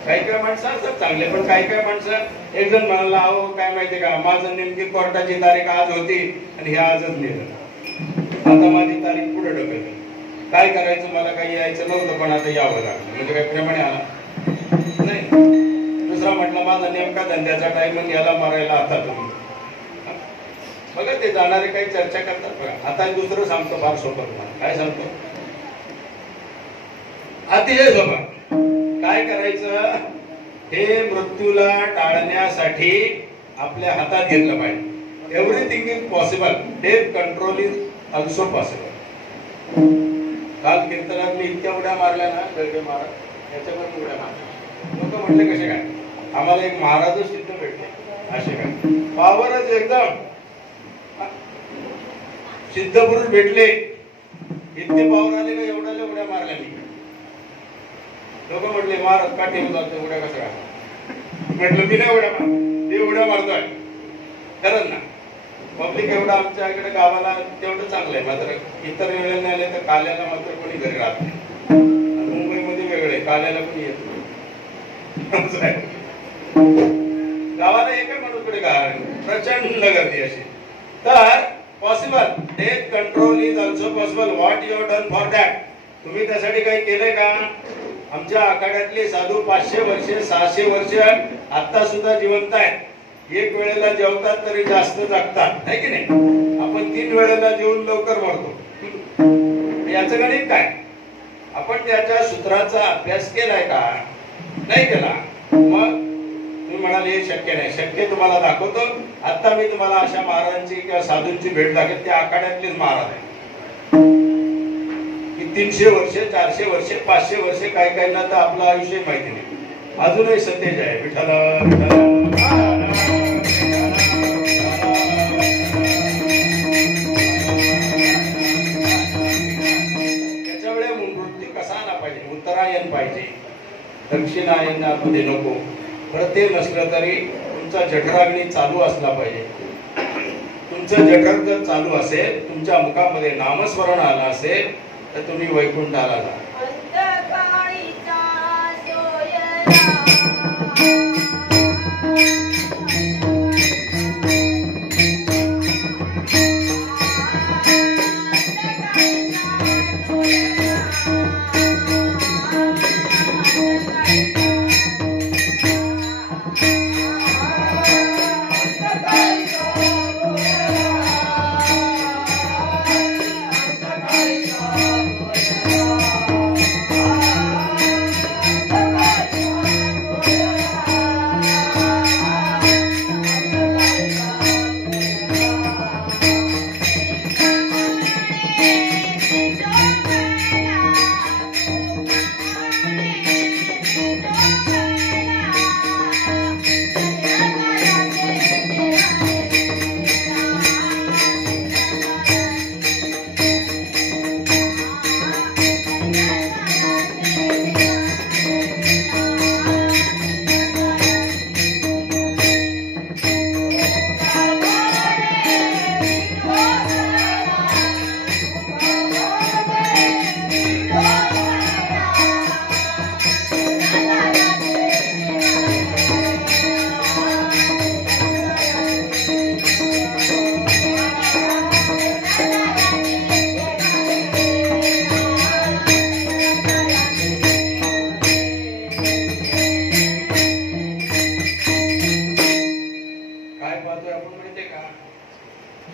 काही काही माणसं असतात चांगले पण काही काही माणसं एक जण म्हणाला अहो काय माहितीये का माझं नेमकी कोर्टाची तारीख आज होती आणि हे आजच नेलं. आता माझी तारीख पुढे ढकलली. काय करायचं मला काही यायचं नव्हतं पण आता यावं लागलं. म्हणजे काही प्रेमाने आला नाही. दुसरा म्हटलं माझा नेमका धंद्याचा टाइम मग याला मारायला आता तुम्ही बघा ते जाणारे काही चर्चा करतात बघा. आता दुसरं सांगतो फार सोपं तुम्हाला. काय सांगतो? अतिशय सोपं. काय करायचं? हे मृत्यूला टाळण्यासाठी आपल्या हातात घेतलं पाहिजे. Everything is possible. Death control is also possible. काल कीर्तनात मी इतक्या उड्या मारल्या ना गर्गे महाराज याच्यावर उड्या मारल्या. लोक म्हटले कसे काय? आम्हाला एक महाराजच सिद्ध भेटले. असे काय पावरच एकदम सिद्ध पुरुष भेटले. इतके पावर आले का एवढ्या उड्या मारल्या मी. लोक म्हटले महाराज का ठेवून जातो उड्या कसा? म्हटलं मी नाही उड्या मार ते उड्या मारतोय. खरंच ना पब्लिक एवढं आमच्या इकडे गावाला तेवढं चांगलं आहे. मात्र इतर वेळेला नाही आले तर काल्याला मात्र कोणी घरी राहत नाही. मुंबईमध्ये वेगळे काल्याला कोणी येत नाही. गावाला एका माणूसकडे प्रचंड गर्दी अशी. तर possible death control is also possible. What you have done for that? तुम्ही त्यासाठी काही केलंय का? आमच्या आखाड्यातले साधू 500 वर्षे 600 वर्ष आता सुद्धा जिवंत आहेत. एक वेळेला जेवतात तरी जास्त जगतात नाही की नाही? आपण 3 वेळेला जेवून लवकर मरतो. याचं गणित काय? आपण त्याच्या सूत्राचा अभ्यास केलाय का? नाही केला. मग तुम्ही म्हणाल हे शक्य नाही. शक्य तुम्हाला दाखवतो. आता मी तुम्हाला अशा महाराजांची किंवा साधूंची भेट दाखवेल. त्या आखाड्यातलेच महाराज आहे. 300 वर्षे 400 वर्षे 500 वर्षे काय काय ना तर आपलं आयुष्य माहिती नाही. अजूनही सतेज आहे. विठ्ठल त्याच्या वेळेस मृत्यू कसा आला पाहिजे? उत्तरायण पाहिजे. दक्षिणायनामध्ये नको. प्रत्येक नसलं तरी तुमचा जठराग्नी चालू असला पाहिजे. तुमचं जठर जर चालू असेल तुमच्या मुखामध्ये नामस्मरण आलं असेल तर तुम्ही वैकुंठाला जा.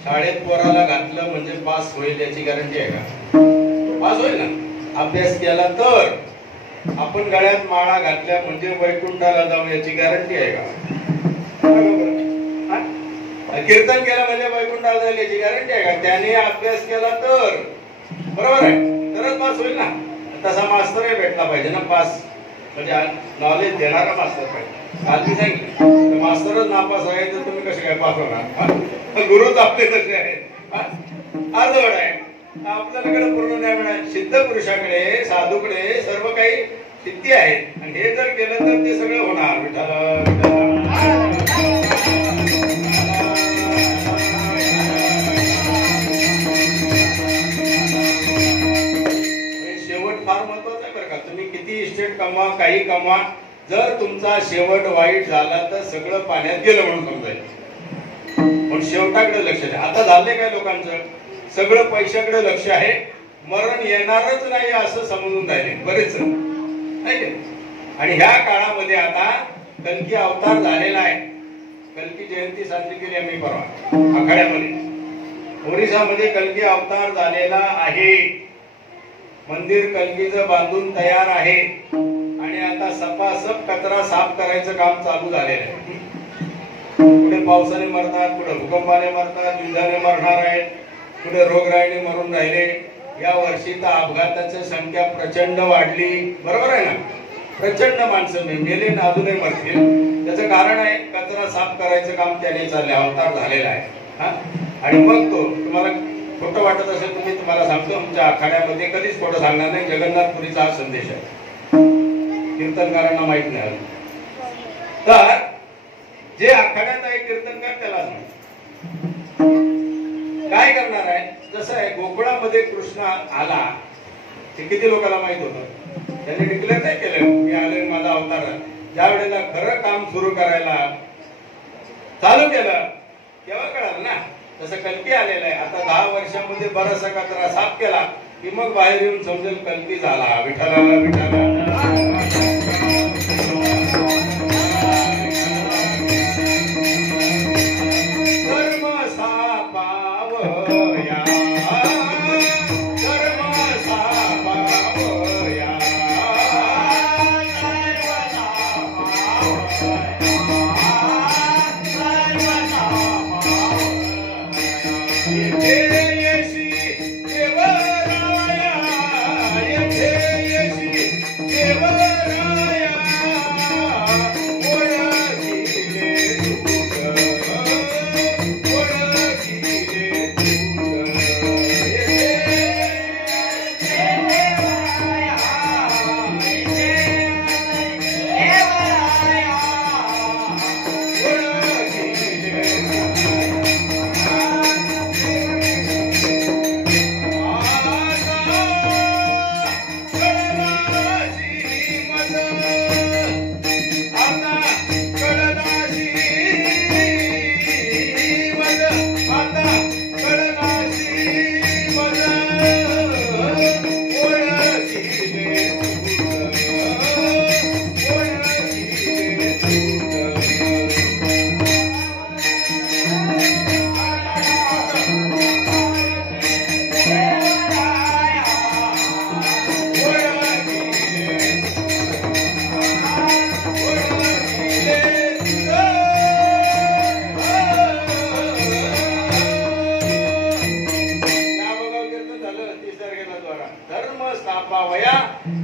शाळेत पोराला घातलं म्हणजे पास होईल याची गॅरंटी आहे का? पास होईल ना. अभ्यास केला तर. आपण गळ्यात माळा घातल्या म्हणजे वैकुंठाला जाऊ याची गॅरंटी आहे का? कीर्तन केलं म्हणजे वैकुंठाला जाईल याची गॅरंटी आहे का? त्याने अभ्यास केला तर. बरोबर आहे. तरच पास होईल ना. तसा मास्तर भेटला पाहिजे ना पास म्हणजे नॉलेज देणारा मास्तर पाहिजे. काल मी सांगितलं मास्तरच नापास आहे तर तुम्ही कसे काय पास होणार? गुरुच आपले तसे आहेत. अर्धवट आहे. आपल्याकडे पूर्ण नाही म्हणा. सिद्ध पुरुषाकडे साधूकडे सर्व काही सिद्धी आहेत आणि हे जर केलं तर ते सगळं होणार. शेवट फार महत्वाचा आहे बरं का. तुम्ही किती इस्टेट कमवा, काही कमवा, जर तुमचा शेवट वाईट झाला तर सगळं पाण्यात गेलं म्हणून समजायचं. पण शेवटाकडे लक्ष द्या. आता झालंय काय लोकांचं, सगळं पैशाकडे लक्ष आहे, मरण येणारच नाही असं समजून राहिले बरेच. आणि ह्या काळामध्ये आता कल्की अवतार झालेला आहे. कल्की जयंती साजरी केली आम्ही परवा आखाड्यामध्ये. ओरिसामध्ये कल्की अवतार झालेला आहे. मंदिर कल्कीचं बांधून तयार आहे आणि आता सपासप कचरा साफ करायचं काम चालू झालेलं आहे. कुठे पावसाने मरतात, कुठे भूकंपाने मरतात, युद्धाने मरणार आहेत, कुठे रोगराईने मरून राहिले. या वर्षी तर अपघाताची संख्या प्रचंड वाढली. बरोबर आहे ना? प्रचंड माणसं मेले ना अजूनही मरतील. त्याचं कारण आहे कचरा साफ करायचं काम त्याने चालले, अवतार झालेला आहे. आणि मग तो तुम्हाला खोटं वाटत असेल तर मी तुम्हाला सांगतो, आमच्या आखाड्यामध्ये कधीच खोटं सांगणार नाही. जगन्नाथपुरीचा हा संदेश आहे. कीर्तनकारांना माहित नाही. तर जे आखाड्यात आहे कीर्तनकार त्यालाच माहित काय करणार आहे. जसं आहे गोकुळामध्ये कृष्ण आला ते किती लोकांना माहित होतं. त्यांनी डिक्लेअर नाही केलं मी आले माझा अवतार. ज्या वेळेला खरं काम सुरू करायला चालू केलं तेव्हा कळालं ना. तसं कल्की आलेलं आहे. आता 10 वर्षामध्ये बराचसा कचरा साफ केला की मग बाहेर येऊन समजेल कल्की झाला. विठ्ठलाला विठ्ठला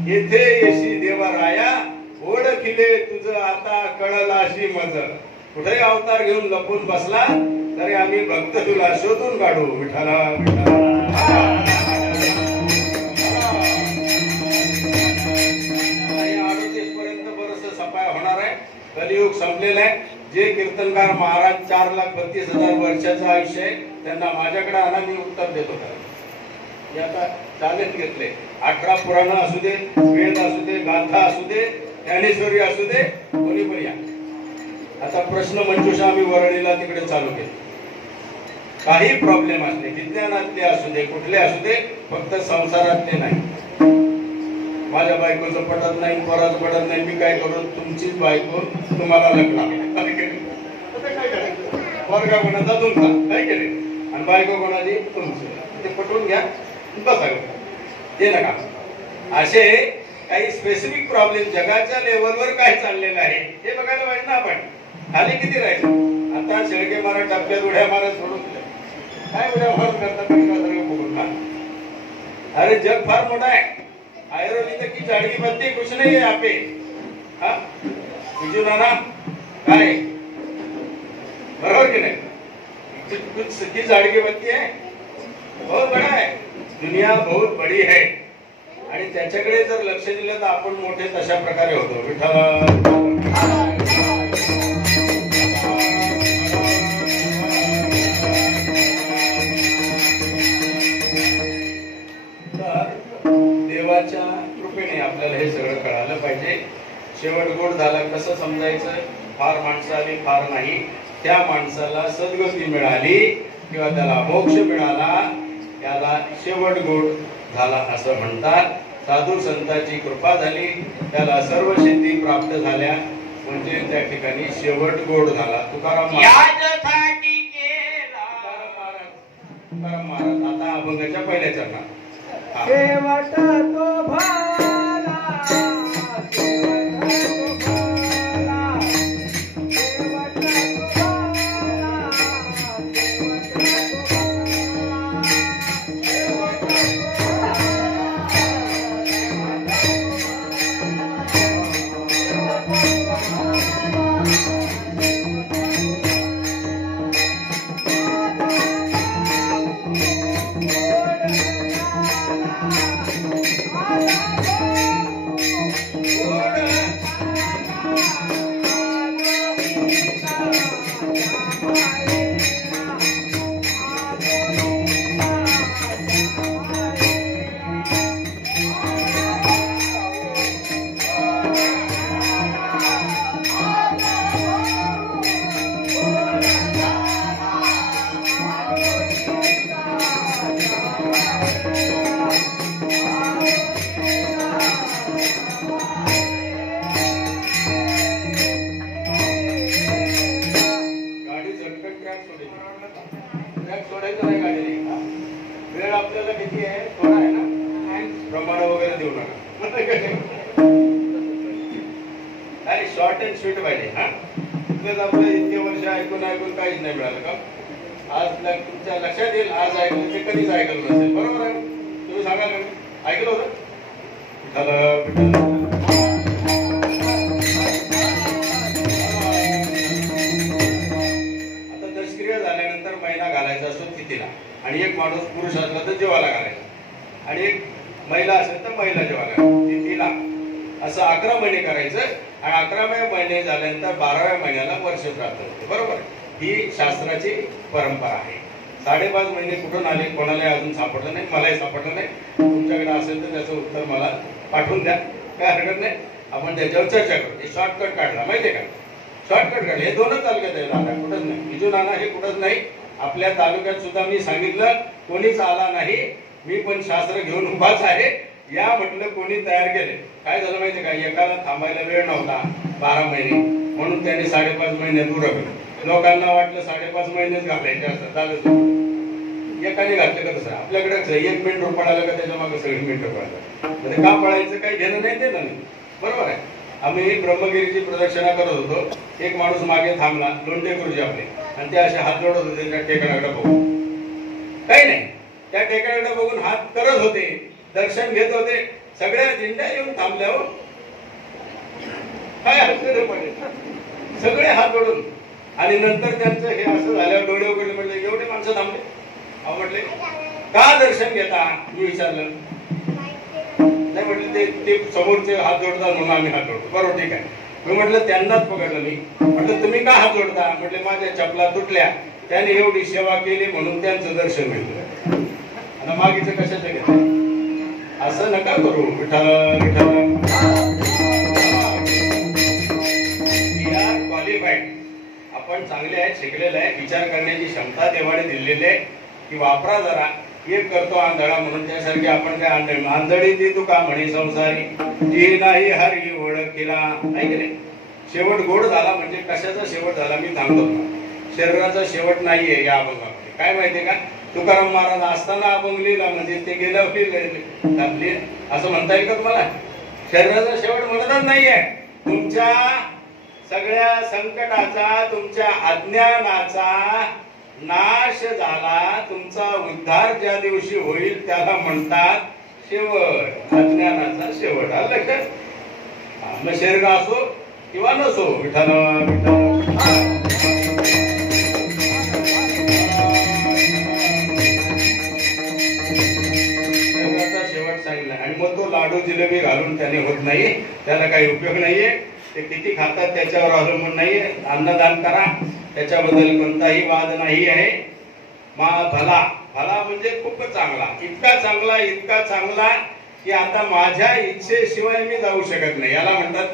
येथे येशी देवराया ओळखिले तुझं आता कळलाशी मज. कुठे अवतार घेऊन लपून बसला तरी आम्ही भक्त तुला शोधून काढू. विठ्ठला पर्यंत बरस सफाया होणार आहे. कलियुग संपलेला आहे. जे कीर्तनकार महाराज 4,32,000 वर्षाचं आयुष्य आहे त्यांना माझ्याकडे आणा, मी उत्तर देतो. आता चालेल घेतले 18 पुराण असू दे, वेद असू दे, गाथा असू दे, ज्ञानेश्वरी असू दे, कोणी पण या. आता प्रश्न मंजुषा आम्ही वरळीला तिकडे चालू केले. काही प्रॉब्लेम असले विज्ञानातले असू दे, कुठले असू दे, फक्त संसारातले नाही. माझ्या बायकोचं पटत नाही, पोराचं पटत नाही, मी काय करू, तुमचीच बायको तुम्हाला लग्न पोरगा कोणाचा तुमचा काय केले आणि बायको कोणाची तुमची, ते पटवून घ्या बसा. ते नका. असे काही स्पेसिफिक प्रॉब्लेम जगाच्या लेवलवर काय चाललेलं आहे हे बघायला पाहिजे ना आपण. खाली किती राहायचं. आता शेळके मारत, डबक्यात उड्या मारत सोडून काय उड्या मारत करतात सगळं बघून ना. अरे जग फार मोठा आहे. आयुर्वेदी तक की झाडगी बनती कुछ नहीं है यहाँ पे. तुझी नाना काय बरोबर की नाही? कुछ झाडगी बत्ती आहे, बहुत बडा आहे, दुनिया बहुत बडी आहे. आणि त्याच्याकडे जर लक्ष दिलं तर आपण मोठे तशा प्रकारे होतो. विठ्ठल देवाच्या कृपेने आपल्याला हे सगळं कळालं पाहिजे. शेवट गोड झाला कसं समजायचं? फार माणसं आली फार नाही, त्या माणसाला सद्गती मिळाली किंवा त्याला मोक्ष मिळाला, त्याला शेवट गोड झाला असं म्हणतात. साधू संतांची कृपा झाली, त्याला सर्व सिद्धी प्राप्त झाल्या, म्हणजे त्या ठिकाणी शेवट गोड झाला. तुकाराम महाराज आता अभंगाच्या पहिल्या चरणात शेवट तो भाला, वेळ आपल्याला किती आहे? थोडा आहे ना, प्रमाण वगैरे देऊ नका. आणि शॉर्ट अँड स्वीट पाहिजे. हा आपलं इतके वर्ष ऐकून ऐकून काहीच नाही मिळालं का? आज तुमच्या लक्षात येईल, आज ऐकलं ते कधीच ऐकलं नसेल. बरोबर आहे? तुम्ही सांगा ना, ऐकलं होतं? आता दशक्रिया झाल्यानंतर महिना घालायचा असतो तिथीला, आणि एक माणूस पुरुष असला तर जेवायला घालायचा, आणि एक महिला असेल तर महिला जेवायला तिथीला. असं 11 महिने करायचं, आणि 11व्या महिने झाल्यानंतर 12व्या महिन्याला वर्ष श्राद्ध होते. बरोबर? ही शास्त्राची परंपरा आहे. 5.5 महिने कुठून आले कोणालाही अजून सापडलं नाही, मलाही सापडलं नाही. तुमच्याकडे असेल तर त्याचं उत्तर मला पाठवून द्या, काय हरकत नाही. आपण त्याच्यावर चर्चा करू. शॉर्टकट काढला माहितीये का? शॉर्टकट काढले. हे 2च तालुक्यात आहे, नाना कुठंच नाही. बिजू नाना हे कुठंच नाही. आपल्या तालुक्यात सुद्धा मी सांगितलं, कोणीच आला नाही, मी पण शास्त्र घेऊन उभाच आहे. या म्हटलं कोणी तयार केले. काय झालं माहितीये का? एकाला थांबायला वेळ नव्हता 12 महिने, म्हणून त्याने 5.5 महिन्यात उरवलं. लोकांना वाटलं 5.5 महिनेच घालायचे असं झालं. एकाने घातलं का तसं? आपल्याकडे 1 मिनिट पडायला का त्याच्या मागे सगळी मिनिटं पडायला, म्हणजे का पडायचं काही घेणं नाही ते नाही. बरोबर आहे? आम्ही ब्रह्मगिरीची प्रदक्षिणा करत होतो, एक माणूस मागे थांबला, लोंढे गुरुजी आपले, आणि ते असे हात जोडत होते त्या टेकड्याकडे बघून. काही नाही, त्या टेकड्याकडे बघून हात करत होते, दर्शन घेत होते. सगळ्या दिंड्या येऊन थांबल्या. हो काय आश्चर्य पडले, सगळे हात जोडून. आणि नंतर त्यांचं हे असं झाल्यावर डोळे उघडले, म्हटले एवढे माणसं थांबले. अहो म्हटले का दर्शन घेता? मी विचारलं. नाही म्हटलं ते समोरचे हात जोडतात म्हणून आम्ही हात जोडतो. बरोबर, ठीक आहे. मी म्हटलं त्यांनाच पकडलं. मी म्हटलं तुम्ही का हात जोडता? म्हटले माझ्या चपला तुटल्या, त्याने एवढी सेवा केली म्हणून त्यांचं दर्शन मिळतं. आता मागीचं कशाचं घेतलं? असं नका करू. विठ्ठल विठ्ठल. क्वालिफाईड, आपण चांगले आहेत, शिकलेले आहे, विचार करण्याची क्षमता देवाने दिलेली आहे, की वापरा जरा. एक करतो आंधळा म्हणून त्यासारखी आपण काय आंधळी? आंधळी ती तुका म्हणे संसारी, ती नाही हरी ओळखीला. नाही की नाही? शेवट गोड झाला म्हणजे कशाचा शेवट झाला मी सांगतो. शरीराचा शेवट नाहीये या अभंगामध्ये. काय माहितीये का? तुकाराम महाराज असताना अभंग लिहिला म्हणजे ते गेल्यावर असं म्हणता येईल का तुम्हाला? शरीराचा शेवट म्हणतच नाहीये. तुमच्या सगळ्या संकटाचा, तुमच्या अज्ञानाचा नाश झाला, तुमचा उद्धार ज्या दिवशी होईल त्याला म्हणतात शेवट, अज्ञानाचा शेवट. आलं लक्षात? मग शरीर असो किंवा नसो, विठ्ठल विठ्ठल. लाडू जिलेबी घालून त्याने होत नाही, त्याला काही उपयोग नाहीये. ते किती खातात त्याच्यावर अवलंबून नाहीये. अन्नदान करा, त्याच्याबद्दल कोणताही वाद नाही आहे. भला भला म्हणजे खूपच चांगला, इतका चांगला की आता माझ्या इच्छेशिवाय मी जाऊ शकत नाही, याला म्हणतात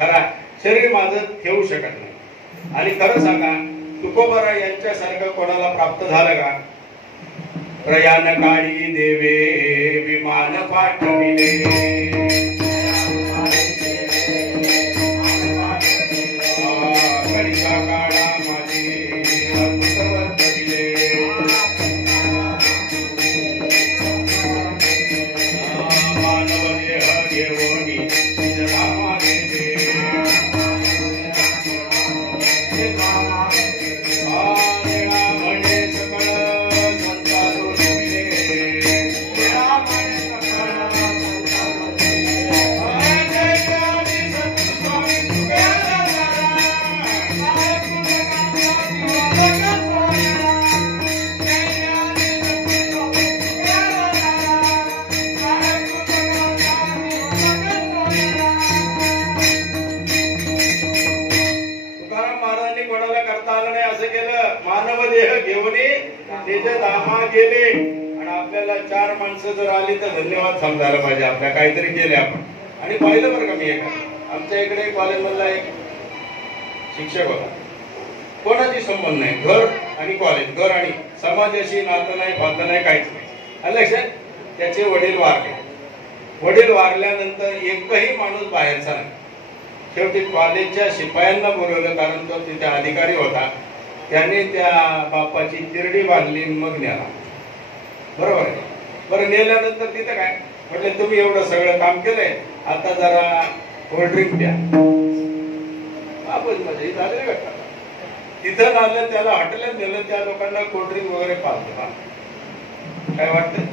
खरा शरीर माझं ठेवू शकत नाही. आणि खरं सांगा, तुकोबरा यांच्यासारखं कोणाला प्राप्त झालं का? प्रयाण काळी देवे विमान पाठविले, कलिका काळा माझे अद्भुत वर्तविले. मानव देह घेऊनी निज धामा गेले, म्हणजे सकळ संसारून मानव देह घेऊन निज धामा गेले. आणि आपल्याला 4 माणसं जर आली तर धन्यवाद समजायला पाहिजे, आपल्या काहीतरी केले आपण. आणि पाहिलं बरं का, मी आमच्या इकडे कॉलेजमधला एक शिक्षक होता, कोणाची संबंध नाही, घर आणि कॉलेज, घर आणि समाजाशी नातं नाही, फातं नाही, काहीच नाही. लक्षात, त्याचे वडील वारले. वडील वारल्यानंतर एकही माणूस बाहेरचा नाही. शेवटी कॉलेजच्या शिपायांना बोलवलं, कारण तो तिथे अधिकारी होता. त्याने त्या बापाची तिरडी बांधली, मग नेला. बरोबर आहे. बरं, नेल्यानंतर तिथे काय म्हटले, तुम्ही एवढं सगळं काम केलंय, आता जरा कोल्ड्रिंक द्या. आपण म्हणजे झाले का, तिथं आलं, त्याला हॉटेलात नेलं, त्या लोकांना कोल्ड्रिंक वगैरे पाहतो. काय वाटतं?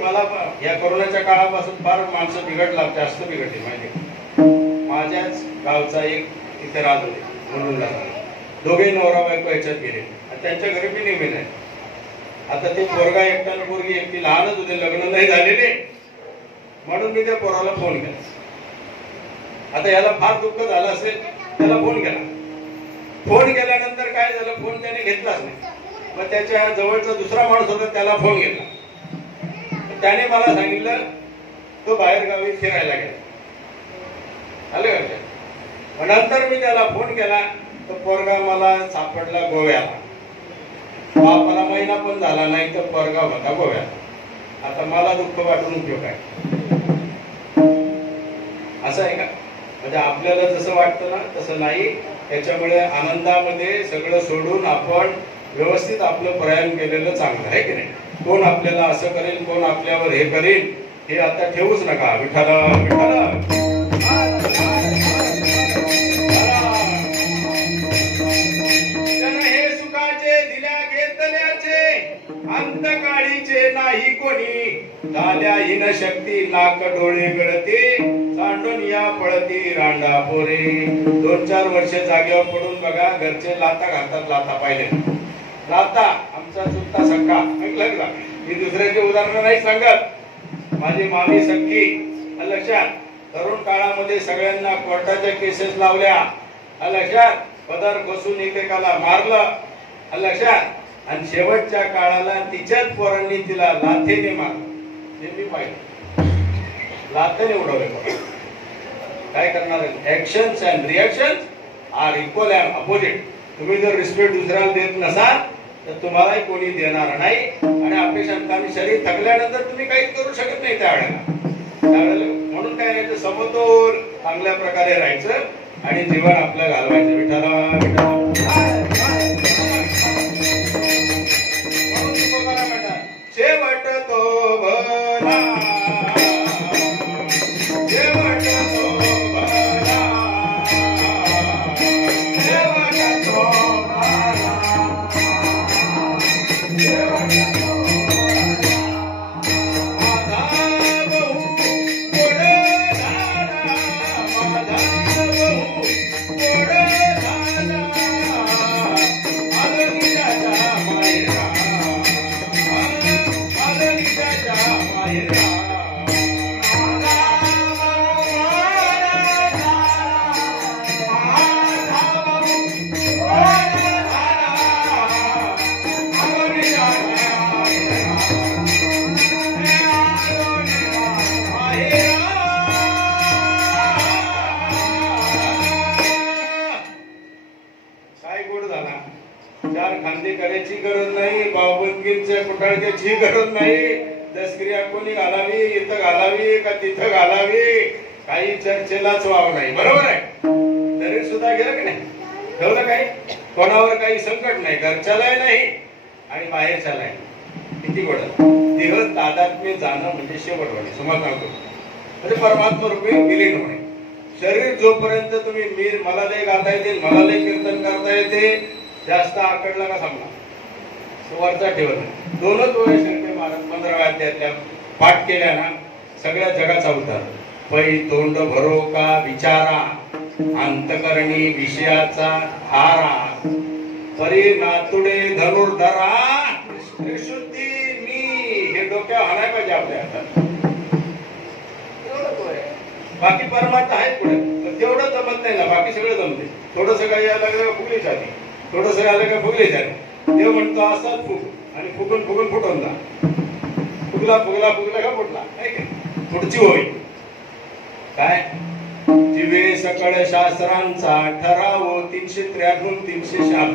मला या कोरोनाच्या काळापासून फार माणसं बिघडला, जास्त बिघडली माहिती. माझ्याच गावचा एक इथे राहत होते म्हणून, दोघे नवरा बायको याच्यात गेले. त्यांच्या घरी बी निघले नाही. आता ते पोरगा एकटा, पोरगी एकटी, लहानच होते, लग्न नाही झालेले. म्हणून मी त्या पोराला फोन केला. आता याला फार दुःख झालं असेल, त्याला फोन केला. फोन केल्यानंतर काय झालं, फोन त्याने घेतलाच नाही. मग त्याच्या जवळचा दुसरा माणूस होता, त्याला फोन घेतला. त्याने मला सांगितलं तो बाहेर गावी फिरायला गेला. आले का? नंतर मी त्याला फोन केला, तर पोरगा मला सापडला गोव्याला. बापाला महिना पण झाला नाही, तर पोरगा होता गोव्याला. आता मला दुःख वाटून उपयोग आहे? असं आहे का? म्हणजे आपल्याला जसं वाटतं ना तसं नाही. त्याच्यामुळे आनंदामध्ये सगळं सोडून आपण व्यवस्थित आपलं प्रयाण केलेलं चांगलं आहे की नाही. कोण आपल्याला असं करेल, कोण आपल्यावर हे करेल, हे आता ठेवूच नका. विठाला विठाला हे सुखाचे दिल्या घेतल्याचे अंतकाळीचे नाही कोणी. झाल्या हिन शक्ती नाक डोळे गळते, सांडून या पळती रांडा पोरे. 2-4 वर्ष जागेवर पडून बघा, घरचे लाता घालतात. लाता पाहिले लाता, आमचा चुलता सख्खा, ऐकलं का? मी दुसऱ्याचे उदाहरण नाही सांगत. माझी मामी सख्खी, लक्षात. तरुण काळामध्ये सगळ्यांना कोर्टाच्या केसेस लावल्या, लक्षात. पदर बसून एकेकाला मारलं, लक्षात. आणि शेवटच्या काळाला तिच्याच पोरांनी तिला लाथेने मारलं. हे मी पाहिलं, लाथेने उडवले. काय करणार? Actions and reactions are equal and opposite. तुम्ही जर रिस्पेक्ट दुसऱ्याला देत नसाल तर तुम्हालाही कोणी देणार नाही. आणि अपेक्षांकामी शरीर थकल्यानंतर तुम्ही काहीच करू शकत नाही त्यावेळेला. म्हणून काय राहायचं, समतोल चांगल्या प्रकारे राहायचं आणि जीवन आपलं घालवायचं. विठाला शेवट तो भला, शेवट तो भला, शेवट तो भला, शेवट तो माझा बहु गोड झाला, माझा बहु गोड झाला, आलोनीच्या मायरा, आलोनीच्या मायरा. दशक्रियेच्या कुटाळक्याची गरज नाही. दशक्रिया कोणी घालावी, इथं घालावी का तिथं घालावी, काही चर्चेलाच वाव नाही. बरोबर आहे. तरी सुद्धा गेलं की नाही, ठेवलं काही, कोणावर काही संकट नाही, घरच्यालाही नाही आणि बाहेरच्यालाही. किती गोड देह तादात्म्य जाणं म्हणजे शेवट होणे. समज सांगतो म्हणजे परमात्मा रूपी विलीन होणे. शरीर जोपर्यंत तुम्ही मी मला लय गाता येते, मला लय कीर्तन करता येते, जास्त आकडला का सांगला वरचा ठेवत. दोनच वय शंकर महाराज 15व्या अध्यायातल्या पाठ केल्या ना, सगळ्या जगाचा उद्धार. पै तोंड भरो का विचारा, अंतकरणी विषयाचा हारा, परी नातुडे धनुर्धरा, त्रिशुद्धी मी. हे डोक्यावर आणाय पाहिजे आपल्या हातात. बाकी परमात्मा आहे पुढे, तेवढं जमत नाही ना, बाकी सगळं जमते. थोडस काही यायला लागलं का फुगली जाते, थोडस आलं का फुगली जाते. देव म्हणतो असाच फुग, आणि फुगून फुगून फुटून जा. फुगला फुगला फुगला का फुटला, पुढची होईल काय. जिवे सकळ शास्त्रांचा ठराव 353 356.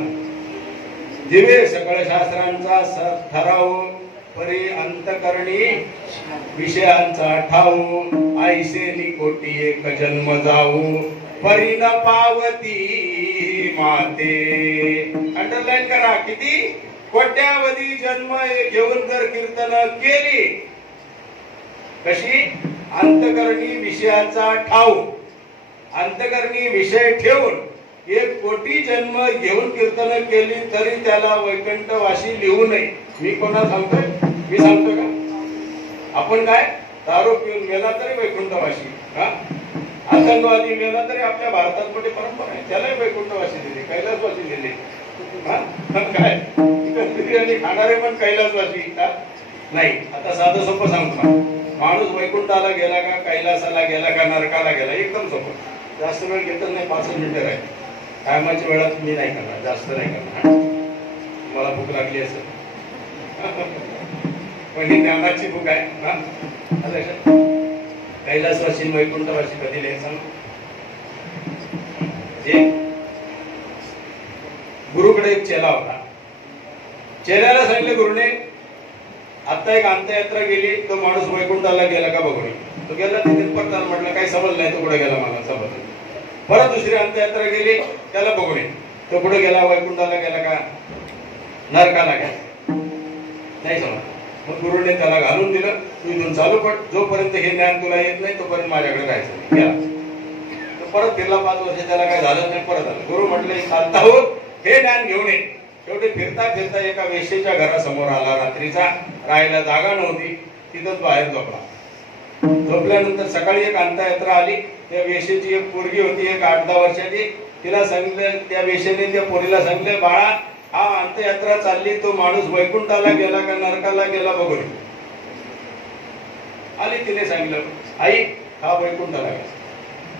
जिवे सकळ शास्त्रांचा ठराव, परी अंतकरणी विषयांचा ठाऊ, ऐसे कोटी एक जन्म जाऊ, परी न पावती माते. अंडरलाईन करा, किती कोट्यावधी जन्म घेऊन जर कीर्तन केली, कशी अंतकरणी विषयाचा ठाऊ, अंतकरणी विषय ठेवून 1 कोटी जन्म घेऊन कीर्तन केली तरी त्याला वैकुंठवासी लिहू नये. मी कोणा सांगतोय, मी सांगतोय का. आपण काय दारू पिऊन मेला तरी वैकुंठवासी, आतंकवादी मेला तरी आपल्या भारतात मोठी परंपरा आहे, त्यालाही वैकुंठवासी दिली, कैलासवासी दिले. काय बिर्याणी खाणारे पण कैलासवासी नाही. आता साधं सोपं सांगतो, माणूस वैकुंठाला गेला का, कैलासाला गेला का, नरकाला गेला, एकदम सोपं. जास्त वेळ घेतच नाही, 5 मिनिटं आहे. टायमाच्या वेळात मी नाही करणार, जास्त नाही करणार. मला भूक लागली असेल पण ही ज्ञानाची भूक आहे. कैलासवासी वैकुंठवासी कधी लिहायचं सांग. गुरुकडे एक चेला होता. चेल्याला सांगितलं गुरुने, आता एक अंत्ययात्रा गेली, तो माणूस वैकुंठाला गेला का बघून. तो गेला तिथे परत म्हटलं काही समज नाही, तो कुठे गेला मला समज. परत दुसरी अंत्ययात्रा गेली, त्याला बघून तो कुठे गेला, वैकुंठाला गेला का नरकाला गेला, नाही समज. मग गुरुने त्याला घालून दिलं, तू इथून चालू पड, जोपर्यंत हे ज्ञान तुला येत नाही तोपर्यंत माझ्याकडे राहायचं. गेला तो परत फिरला 5 वर्ष, त्याला काय झालं नाही, परत आलं. गुरु म्हटले चालता हो, हे ज्ञान घेऊन ये. शेवटी फिरता फिरता एका वेश्येच्या घरासमोर आला. रात्रीचा राहायला जागा नव्हती, तिथंच बाहेर झोपला. झोपल्यानंतर सकाळी एक अंत्ययात्रा आली. त्या वेश्येची एक पोरगी होती, एक 8-10 वर्षाची. तिला सांगितलं, त्या वेश्येने त्या पोरीला सांगितलं, बाळा हा अंत्ययात्रा चालली, तो माणूस वैकुंठाला गेला का नरकाला गेला बघून. आली, तिने सांगितलं, आई हा वैकुंठाला गेला.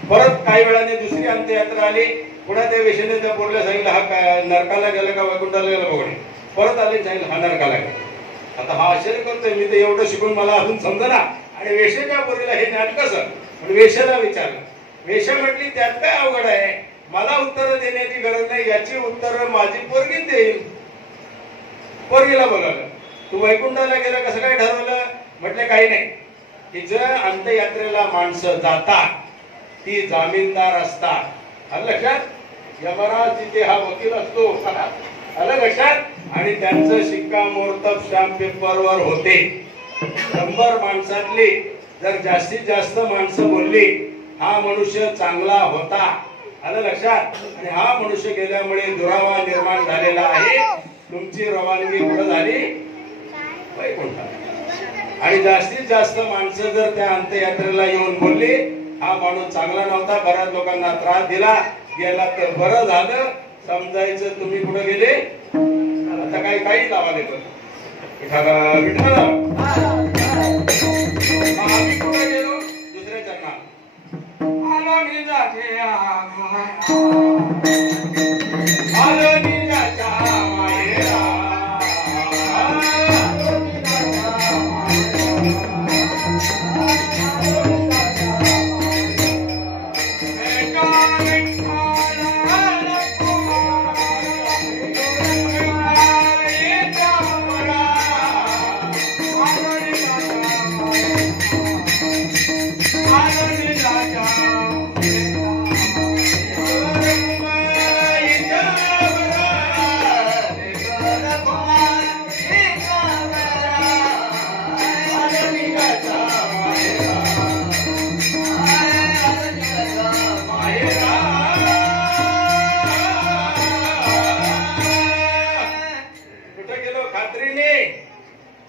परत काही वेळाने दुसरी अंत्ययात्रा आली. पुन्हा त्या वेश्येने त्या पोरीला सांगितलं, हा नरकाला गेला का वैकुंठाला गेला बघून. परत आले, सांगितलं हा नरकाला गेला. आता हा आश्चर्य करतोय, मी तर एवढं शिकून मला अजून समजना, आणि वेश्येच्या पोरीला हे ज्ञान कसं. पण वेश्याला विचारलं. वेश्या म्हटली, त्यात काय अवघड आहे, मला उत्तर देण्याची गरज नाही, याची उत्तर माझी पोरगी देईल. पोरगीला बोलावलं, तू वैकुंठाला गेला कसं काय ठरवलं. म्हटलं काही नाही, की जर अंत्ययात्रेला माणसं जातात ती जामीनदार असतात. आलं लक्षात. यमराज तिथे हा वकील असतो, आलं लक्षात. आणि त्यांचं शिक्कामोर्तब स्टॅम्प पेपरवर होते. 100 माणसातली जर जास्तीत जास्त माणसं बोलली हा मनुष्य चांगला होता, आलं लक्षात. आणि हा मनुष्य गेल्यामुळे दुरावा निर्माण झालेला आहे, तुमची रवानगी कुठं झाली, वैकुंठाला. आणि जास्तीत जास्त माणसं जर त्या अंत्ययात्रेला येऊन बोलली हा माणूस चांगला नव्हता, बऱ्याच लोकांना त्रास दिला, गेला तर बरं झालं समजायचं, तुम्ही कुठे गेले. आता काही लावा देतो आम्ही कुठे गेलो, दुसऱ्या चरणात आलो निजाचे आलो निजाच्या माहेरा.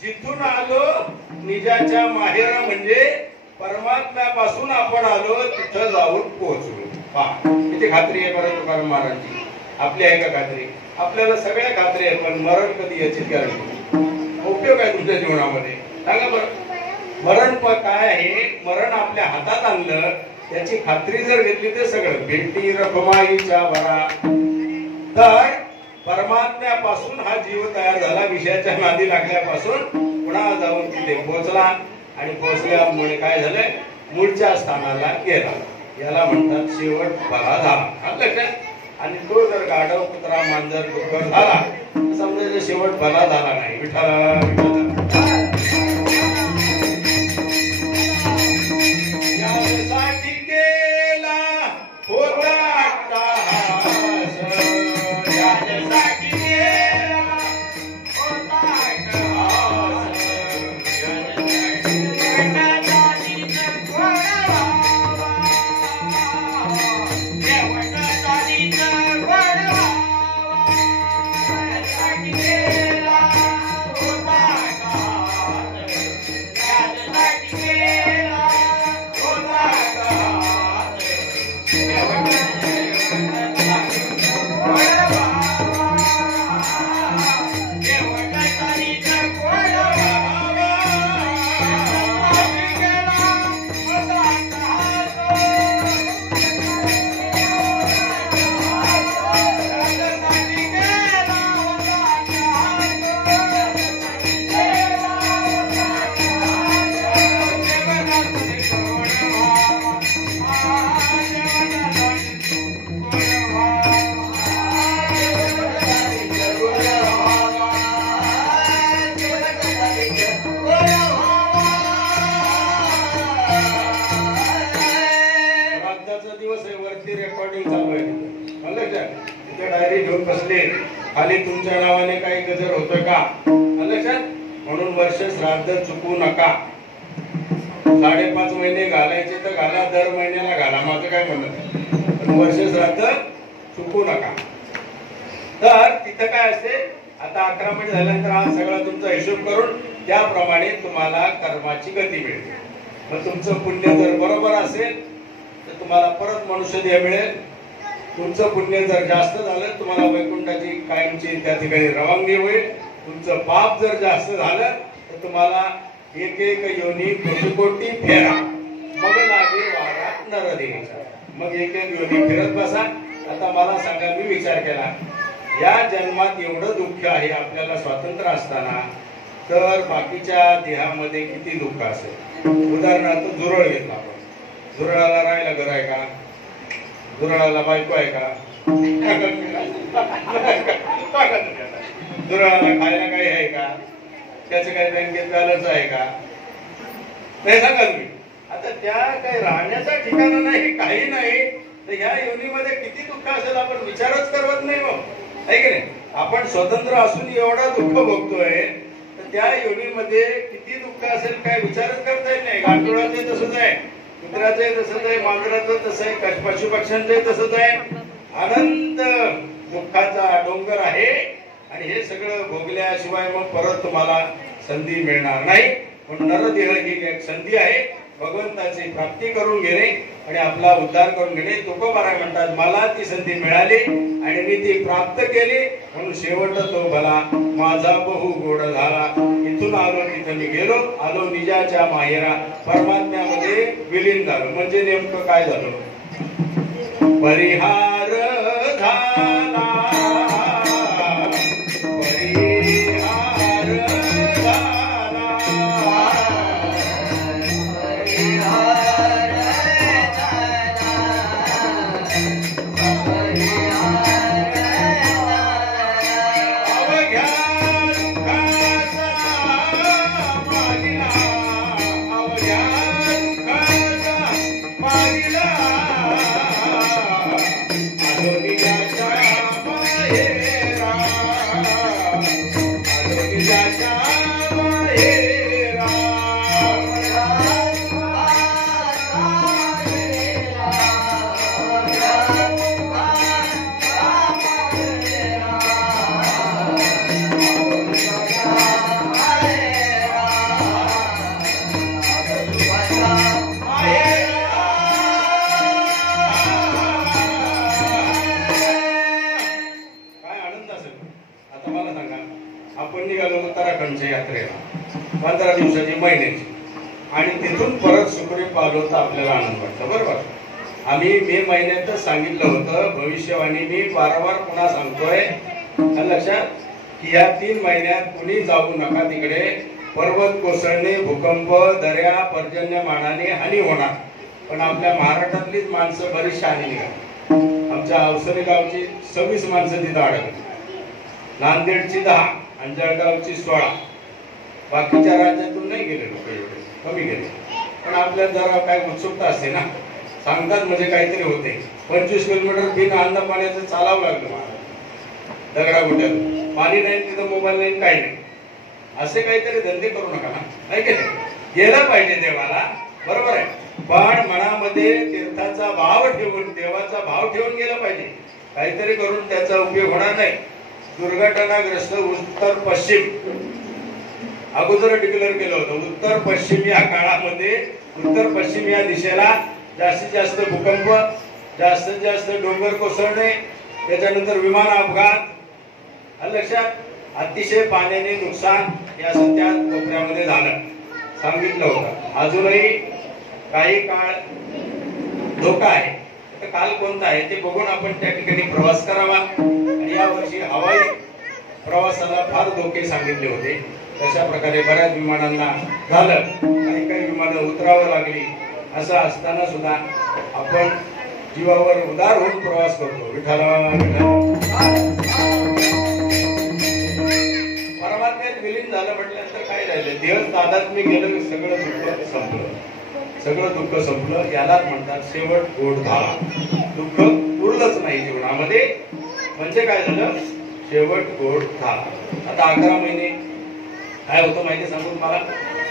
जिथून आलो निजाच्या माहेरा म्हणजे परमात्म्यापासून आपण आलो तिथं जाऊन पोहोचलो. पहा किती खात्री आहे बरं तुकाराम महाराजांची. आपली आहे का खात्री? आपल्याला सगळ्या खात्री आहे, पण मरण कधी याची गॅरंटी. उपयोग आहे तुमच्या जीवनामध्ये सांगा बरं. मरण काय आहे? मरण आपल्या हातात आणलं त्याची खात्री जर घेतली तर सगळं भेटी रखमाईच्या वरा. तर परमात्म्यापासून हा जीव तयार झाला, विषयाच्या नादी लागल्यापासून पुन्हा जाऊन तिथे पोहोचला आणि पोहोचल्यामुळे काय झालंय? मूळच्या स्थानाला गेला. याला म्हणतात शेवट बरा झाला. लक्षात. आणि तो जर गाढव कुत्रा मांजर डुक्कर झाला समजायचं शेवट भला झाला नाही. विठ्ठला यासाठी केला होता अट्टहास, यासाठी केला होता अट्टहास, खाली तुमच्या नावाने काही गजर होतं का? लक्षात. म्हणून वर्ष श्राद्ध चुकू नका. 5.5 महिने घालायचे तर घाला, दर महिन्याला घाला, माझं काय म्हणणं. पण वर्ष श्राद्ध चुकू नका. तर तिथं काय असते? आता 11 महिने झाल्यानंतर हा सगळा तुमचा हिशोब करून त्याप्रमाणे तुम्हाला कर्माची गती मिळते. मग तुमचं पुण्य जर बरोबर असेल तर तुम्हाला परत मनुष्य देह मिळेल. तुमचं पुण्य जर जास्त झालं तुम्हाला वैकुंठाची कायमची त्या ठिकाणी रवानगी होईल. तुमचं पाप जर जास्त झालं तर तुम्हाला एक योनी कोटी फेरा, मग लागे वारात नरदेवीचा. मग एक योनी फिरत बसा. आता मला सांगा, मी विचार केला या जन्मात एवढं दुःख आहे आपल्याला स्वातंत्र्य असताना, तर बाकीच्या देहामध्ये किती दुःख असेल. उदाहरणार्थ झुरळ घेतला आपण. झुरळाला राहायला घर आहे का? झुरळाला बायको आहे का? झुरळाला खायला काही आहे का? त्याचं काही बँकेत बॅलन्स आहे का? नाही सांगा तुम्ही. आता त्या काही राहण्याचा ठिकाण नाही, काही नाही, तर ह्या योनीमध्ये किती दुःख असेल आपण विचारच करत नाही. मग आहे की नाही? आपण स्वतंत्र असून एवढा दुःख भोगतोय, तर त्या योनीमध्ये किती दुःख असेल काय विचारच करता येत नाही. गांडुळाचे तसंच आहे, कुत्र्याचंही तसंच आहे, मांजराचं तसं आहे, पशुपक्ष्यांचंही तसंच आहे. अनंत दुःखाचा डोंगर आहे आणि हे सगळं भोगल्याशिवाय मग परत तुम्हाला संधी मिळणार नाही. पण नरदेह ही एक संधी आहे भगवंताची प्राप्ती करून घेणे आणि आपला उद्धार करून घेणे. तुकोबाराय म्हणतात, मला ती संधी मिळाली आणि मी ती प्राप्त केली म्हणून शेवट तो भला माझा बहु गोड झाला. इथून आलो तिथं मी गेलो, आलो निजाच्या माहेरा, परमात्म्यामध्ये विलीन झालो. म्हणजे नेमकं काय झालं? परिहार झाला, परिहार झाला, यात्रेला 15 दिवसाची महिन्याची, आणि तिथून परत सुखरूप पावलो तर आपल्याला आनंद वाटतो. बरोबर. आम्ही मे महिन्यातच सांगितलं होतं, भविष्यवाणी मी वारंवार पुन्हा सांगतोय लक्षात, की या 3 महिन्यात कुणी जाऊ नका तिकडे. पर्वत कोसळणे, भूकंप, दर्या, पर्जन्यमानाने हानी होणार, पण आपल्या महाराष्ट्रातलीच माणसं बरीचशी हानी निघाली. आमच्या अवसरी गावची 26 माणसं तिथं अडकली, नांदेडची 10 आणि जळगावची 16. बाकीच्या राज्यातून नाही गेले लोक, एवढे कमी गेले. पण आपल्याला जरा काय उत्सुकता असते ना, सांगतात म्हणजे काहीतरी होते. 25 किलोमीटर बिन अन्न पाण्याचं चालावं लागलं मला, दगडा गुट्यात पाणी नाही, तिथं मोबाईल नाही, काही नाही. असे काहीतरी धंदे करू नका ना, नाही की नाही? गेलं पाहिजे देवाला, बरोबर आहे, पण मनामध्ये तीर्थाचा भाव ठेवून, देवाचा भाव ठेवून गेलं पाहिजे. काहीतरी करून त्याचा उपयोग होणार नाही. दुर्घटनाग्रस्त उत्तर पश्चिम अगोदर डिक्लेअर केलं होतं. उत्तर पश्चिम या काळामध्ये, उत्तर पश्चिम या दिशेला जास्तीत जास्त भूकंप, जास्तीत जास्त डोंगर कोसळणे, त्याच्यानंतर विमान अपघात, लक्षात, अतिशय पाण्याने नुकसान या सध्या कोपऱ्यामध्ये झालं सांगितलं होतं. अजूनही काही काळ धोका आहे. तर काल कोणता आहे ते बघून आपण त्या ठिकाणी प्रवास करावा. आणि या वर्षी हवाई प्रवासाला फार धोके सांगितले होते. तशा प्रकारे बऱ्याच विमानांना झालं, काही काही विमानं उतरावं लागली. असं असताना सुद्धा आपण जीवावर उदार होऊन प्रवास करतो. परमात्म्यात विलीन झालं म्हटल्यानंतर काय राहिलं? देह तादात्म्य गेलं, सगळं दुःख संपलं, सगळं दुःख संपलं. यालाच म्हणतात शेवट गोड झाला. दुःख उरलंच नाही जीवनामध्ये, म्हणजे काय झालं? शेवट गोड झाला. आता 11 महिने काय होतं माहिती सांगून मला?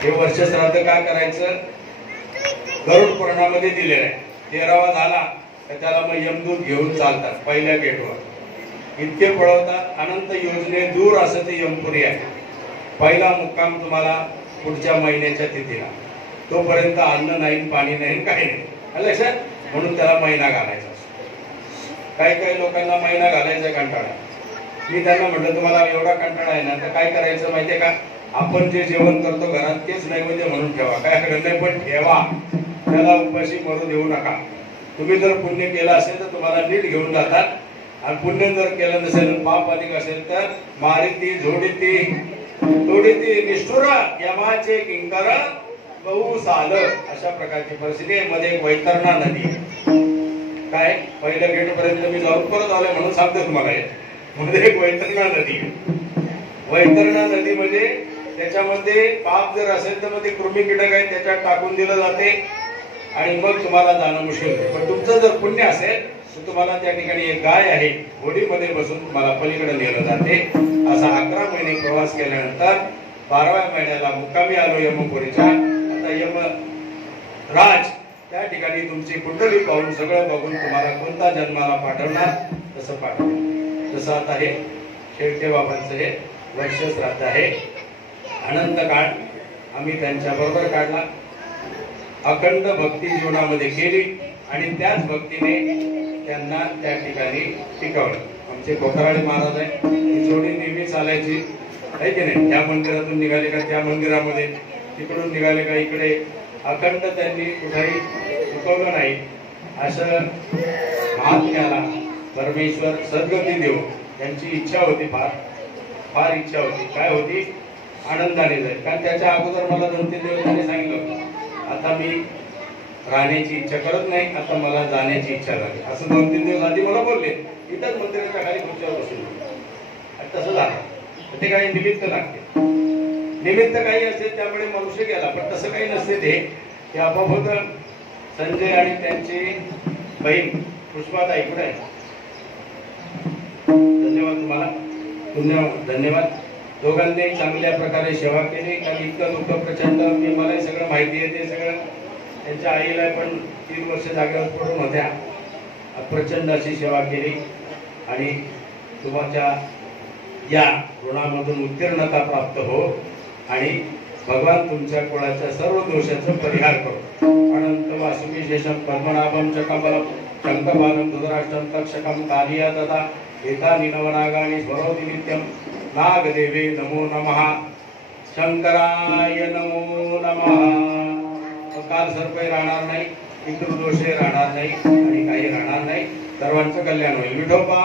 हे वर्ष श्राद्ध काय करायचं? गरुड पुराणामध्ये दिलेलं आहे. 13वा झाला तर त्याला मग यमदूत घेऊन चालतात पहिल्या गेटवर. इतके पळवतात, अनंत योजने दूर असं ते यमपुरी आहे. पहिला मुक्काम तुम्हाला पुढच्या महिन्याच्या तिथीला. तोपर्यंत अन्न नाही, पाणी नाही, काही नाही, लक्षात. म्हणून त्याला महिना घालायचा. काही काही लोकांना महिना घालायचा कंटाळा. मी त्यांना म्हटलं तुम्हाला एवढा कंटाळा आहे ना, तर काय करायचं माहितीये का? आपण जे जेवण करतो घरात तेच नैवेद्य म्हणून ठेवा. काय करत पण ठेवा, त्याला उपाशी मरू देऊ नका. तुम्ही जर पुण्य केलं असेल तर तुम्हाला नीट घेऊन जातात, आणि पुण्य जर केलं नसेल, पाप अधिक असेल तर मारिती, झोडीती, तोडीती, निष्ठुर यमाचे किंकर बहु साल. अशा प्रकारची परिस्थिती. मध्ये एक वैतरणा नदी, काय पहिल्या गेट पर्यंत मी जाऊन परत आलोय म्हणून सांगतो तुम्हाला. मध्ये एक वैतरणा नदी. वैतरणा नदी म्हणजे त्याच्यामध्ये पाप जर असेल तर मग ते कृमी कीटक आहे त्याच्यात टाकून दिलं जाते, आणि मग तुम्हाला जाणं मुश्किल आहे. पण तुमचं जर पुण्य असेल तर तुम्हाला त्या ठिकाणी एक गाय आहे, होडीमध्ये बसून तुम्हाला पलीकडे नेलं जाते. असा 11 महिने प्रवास केल्यानंतर 12व्या महिन्याला मुक्कामी आलो यमपुरीच्या. आता यम राज त्या ठिकाणी तुमची कुंडली पाहून, सगळं बघून तुम्हाला कोणता जन्माला पाठवणार तसं पाठवणार. जसं आता हे शेळके बाबांचं हे वर्ष श्राद्ध आहे. अनंत काळ आम्ही त्यांच्या बरोबर काढला. अखंड भक्ती जीवनामध्ये केली, आणि त्याच भक्तीने त्यांना त्या ठिकाणी टिकवलं. आमचे कोकराळे महाराज आहे, ही जोडी नेहमी चालायची, आहे की नाही? त्या मंदिरातून निघाले का त्या मंदिरामध्ये, तिकडून निघाले का इकडे. अखंड त्यांनी कुठेही चुकवलं नाही. असं महात्म्याला परमेश्वर सद्गती देऊ त्यांची इच्छा होती. फार फार इच्छा होती. काय होती? आनंदाने जाईल. कारण त्याच्या अगोदर मला 2-3 दिवस त्यांनी सांगितलं, आता मी राहण्याची इच्छा करत नाही, आता मला जाण्याची इच्छा झाली. असं 2-3 दिवस आधी मला बोलले. इथंच मंदिराच्या खाली खुर्चीवर बसून. तसं झालं. ते काही निमित्त लागते. निमित्त काही असेल त्यामुळे मनुष्य गेला, पण तसं काही नसते. ते आपोआप संजय आणि त्यांची बहीण पुष्पाताई कुठे आहे? धन्यवाद तुम्हाला, धन्यवाद. दोघांनी चांगल्या प्रकारे सेवा केली. कारण इतकं दुःख प्रचंड, मला सगळं माहिती आहे. ते सगळं त्यांच्या आईला पण 3 वर्ष जागेवर पडून होत्या. प्रचंड अशी सेवा केली, आणि तुमच्या या ऋणामधून उत्तीर्णता प्राप्त हो, आणि भगवान तुमच्या कुळाच्या सर्व दोषाचा परिहार करो. अनंत वासुकी शेषम पद्मनाभम च कमलम शंखपालम धृतराष्ट्रम तक्षकम कालिया तथा एता निनवनागानि स्वरोति नित्यम नागदेवे नमो नमः. शंकराय नमो नमः. काल सर्पही राहणार नाही, पितृदोषही राहणार नाही आणि काही राहणार नाही. सर्वांचं कल्याण होईल. विठोबा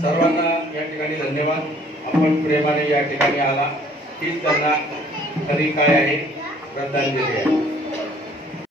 सर्वांना या ठिकाणी धन्यवाद. आपण प्रेमाने या ठिकाणी आला हीच त्यांना खरी काय आहे श्रद्धांजली आहे.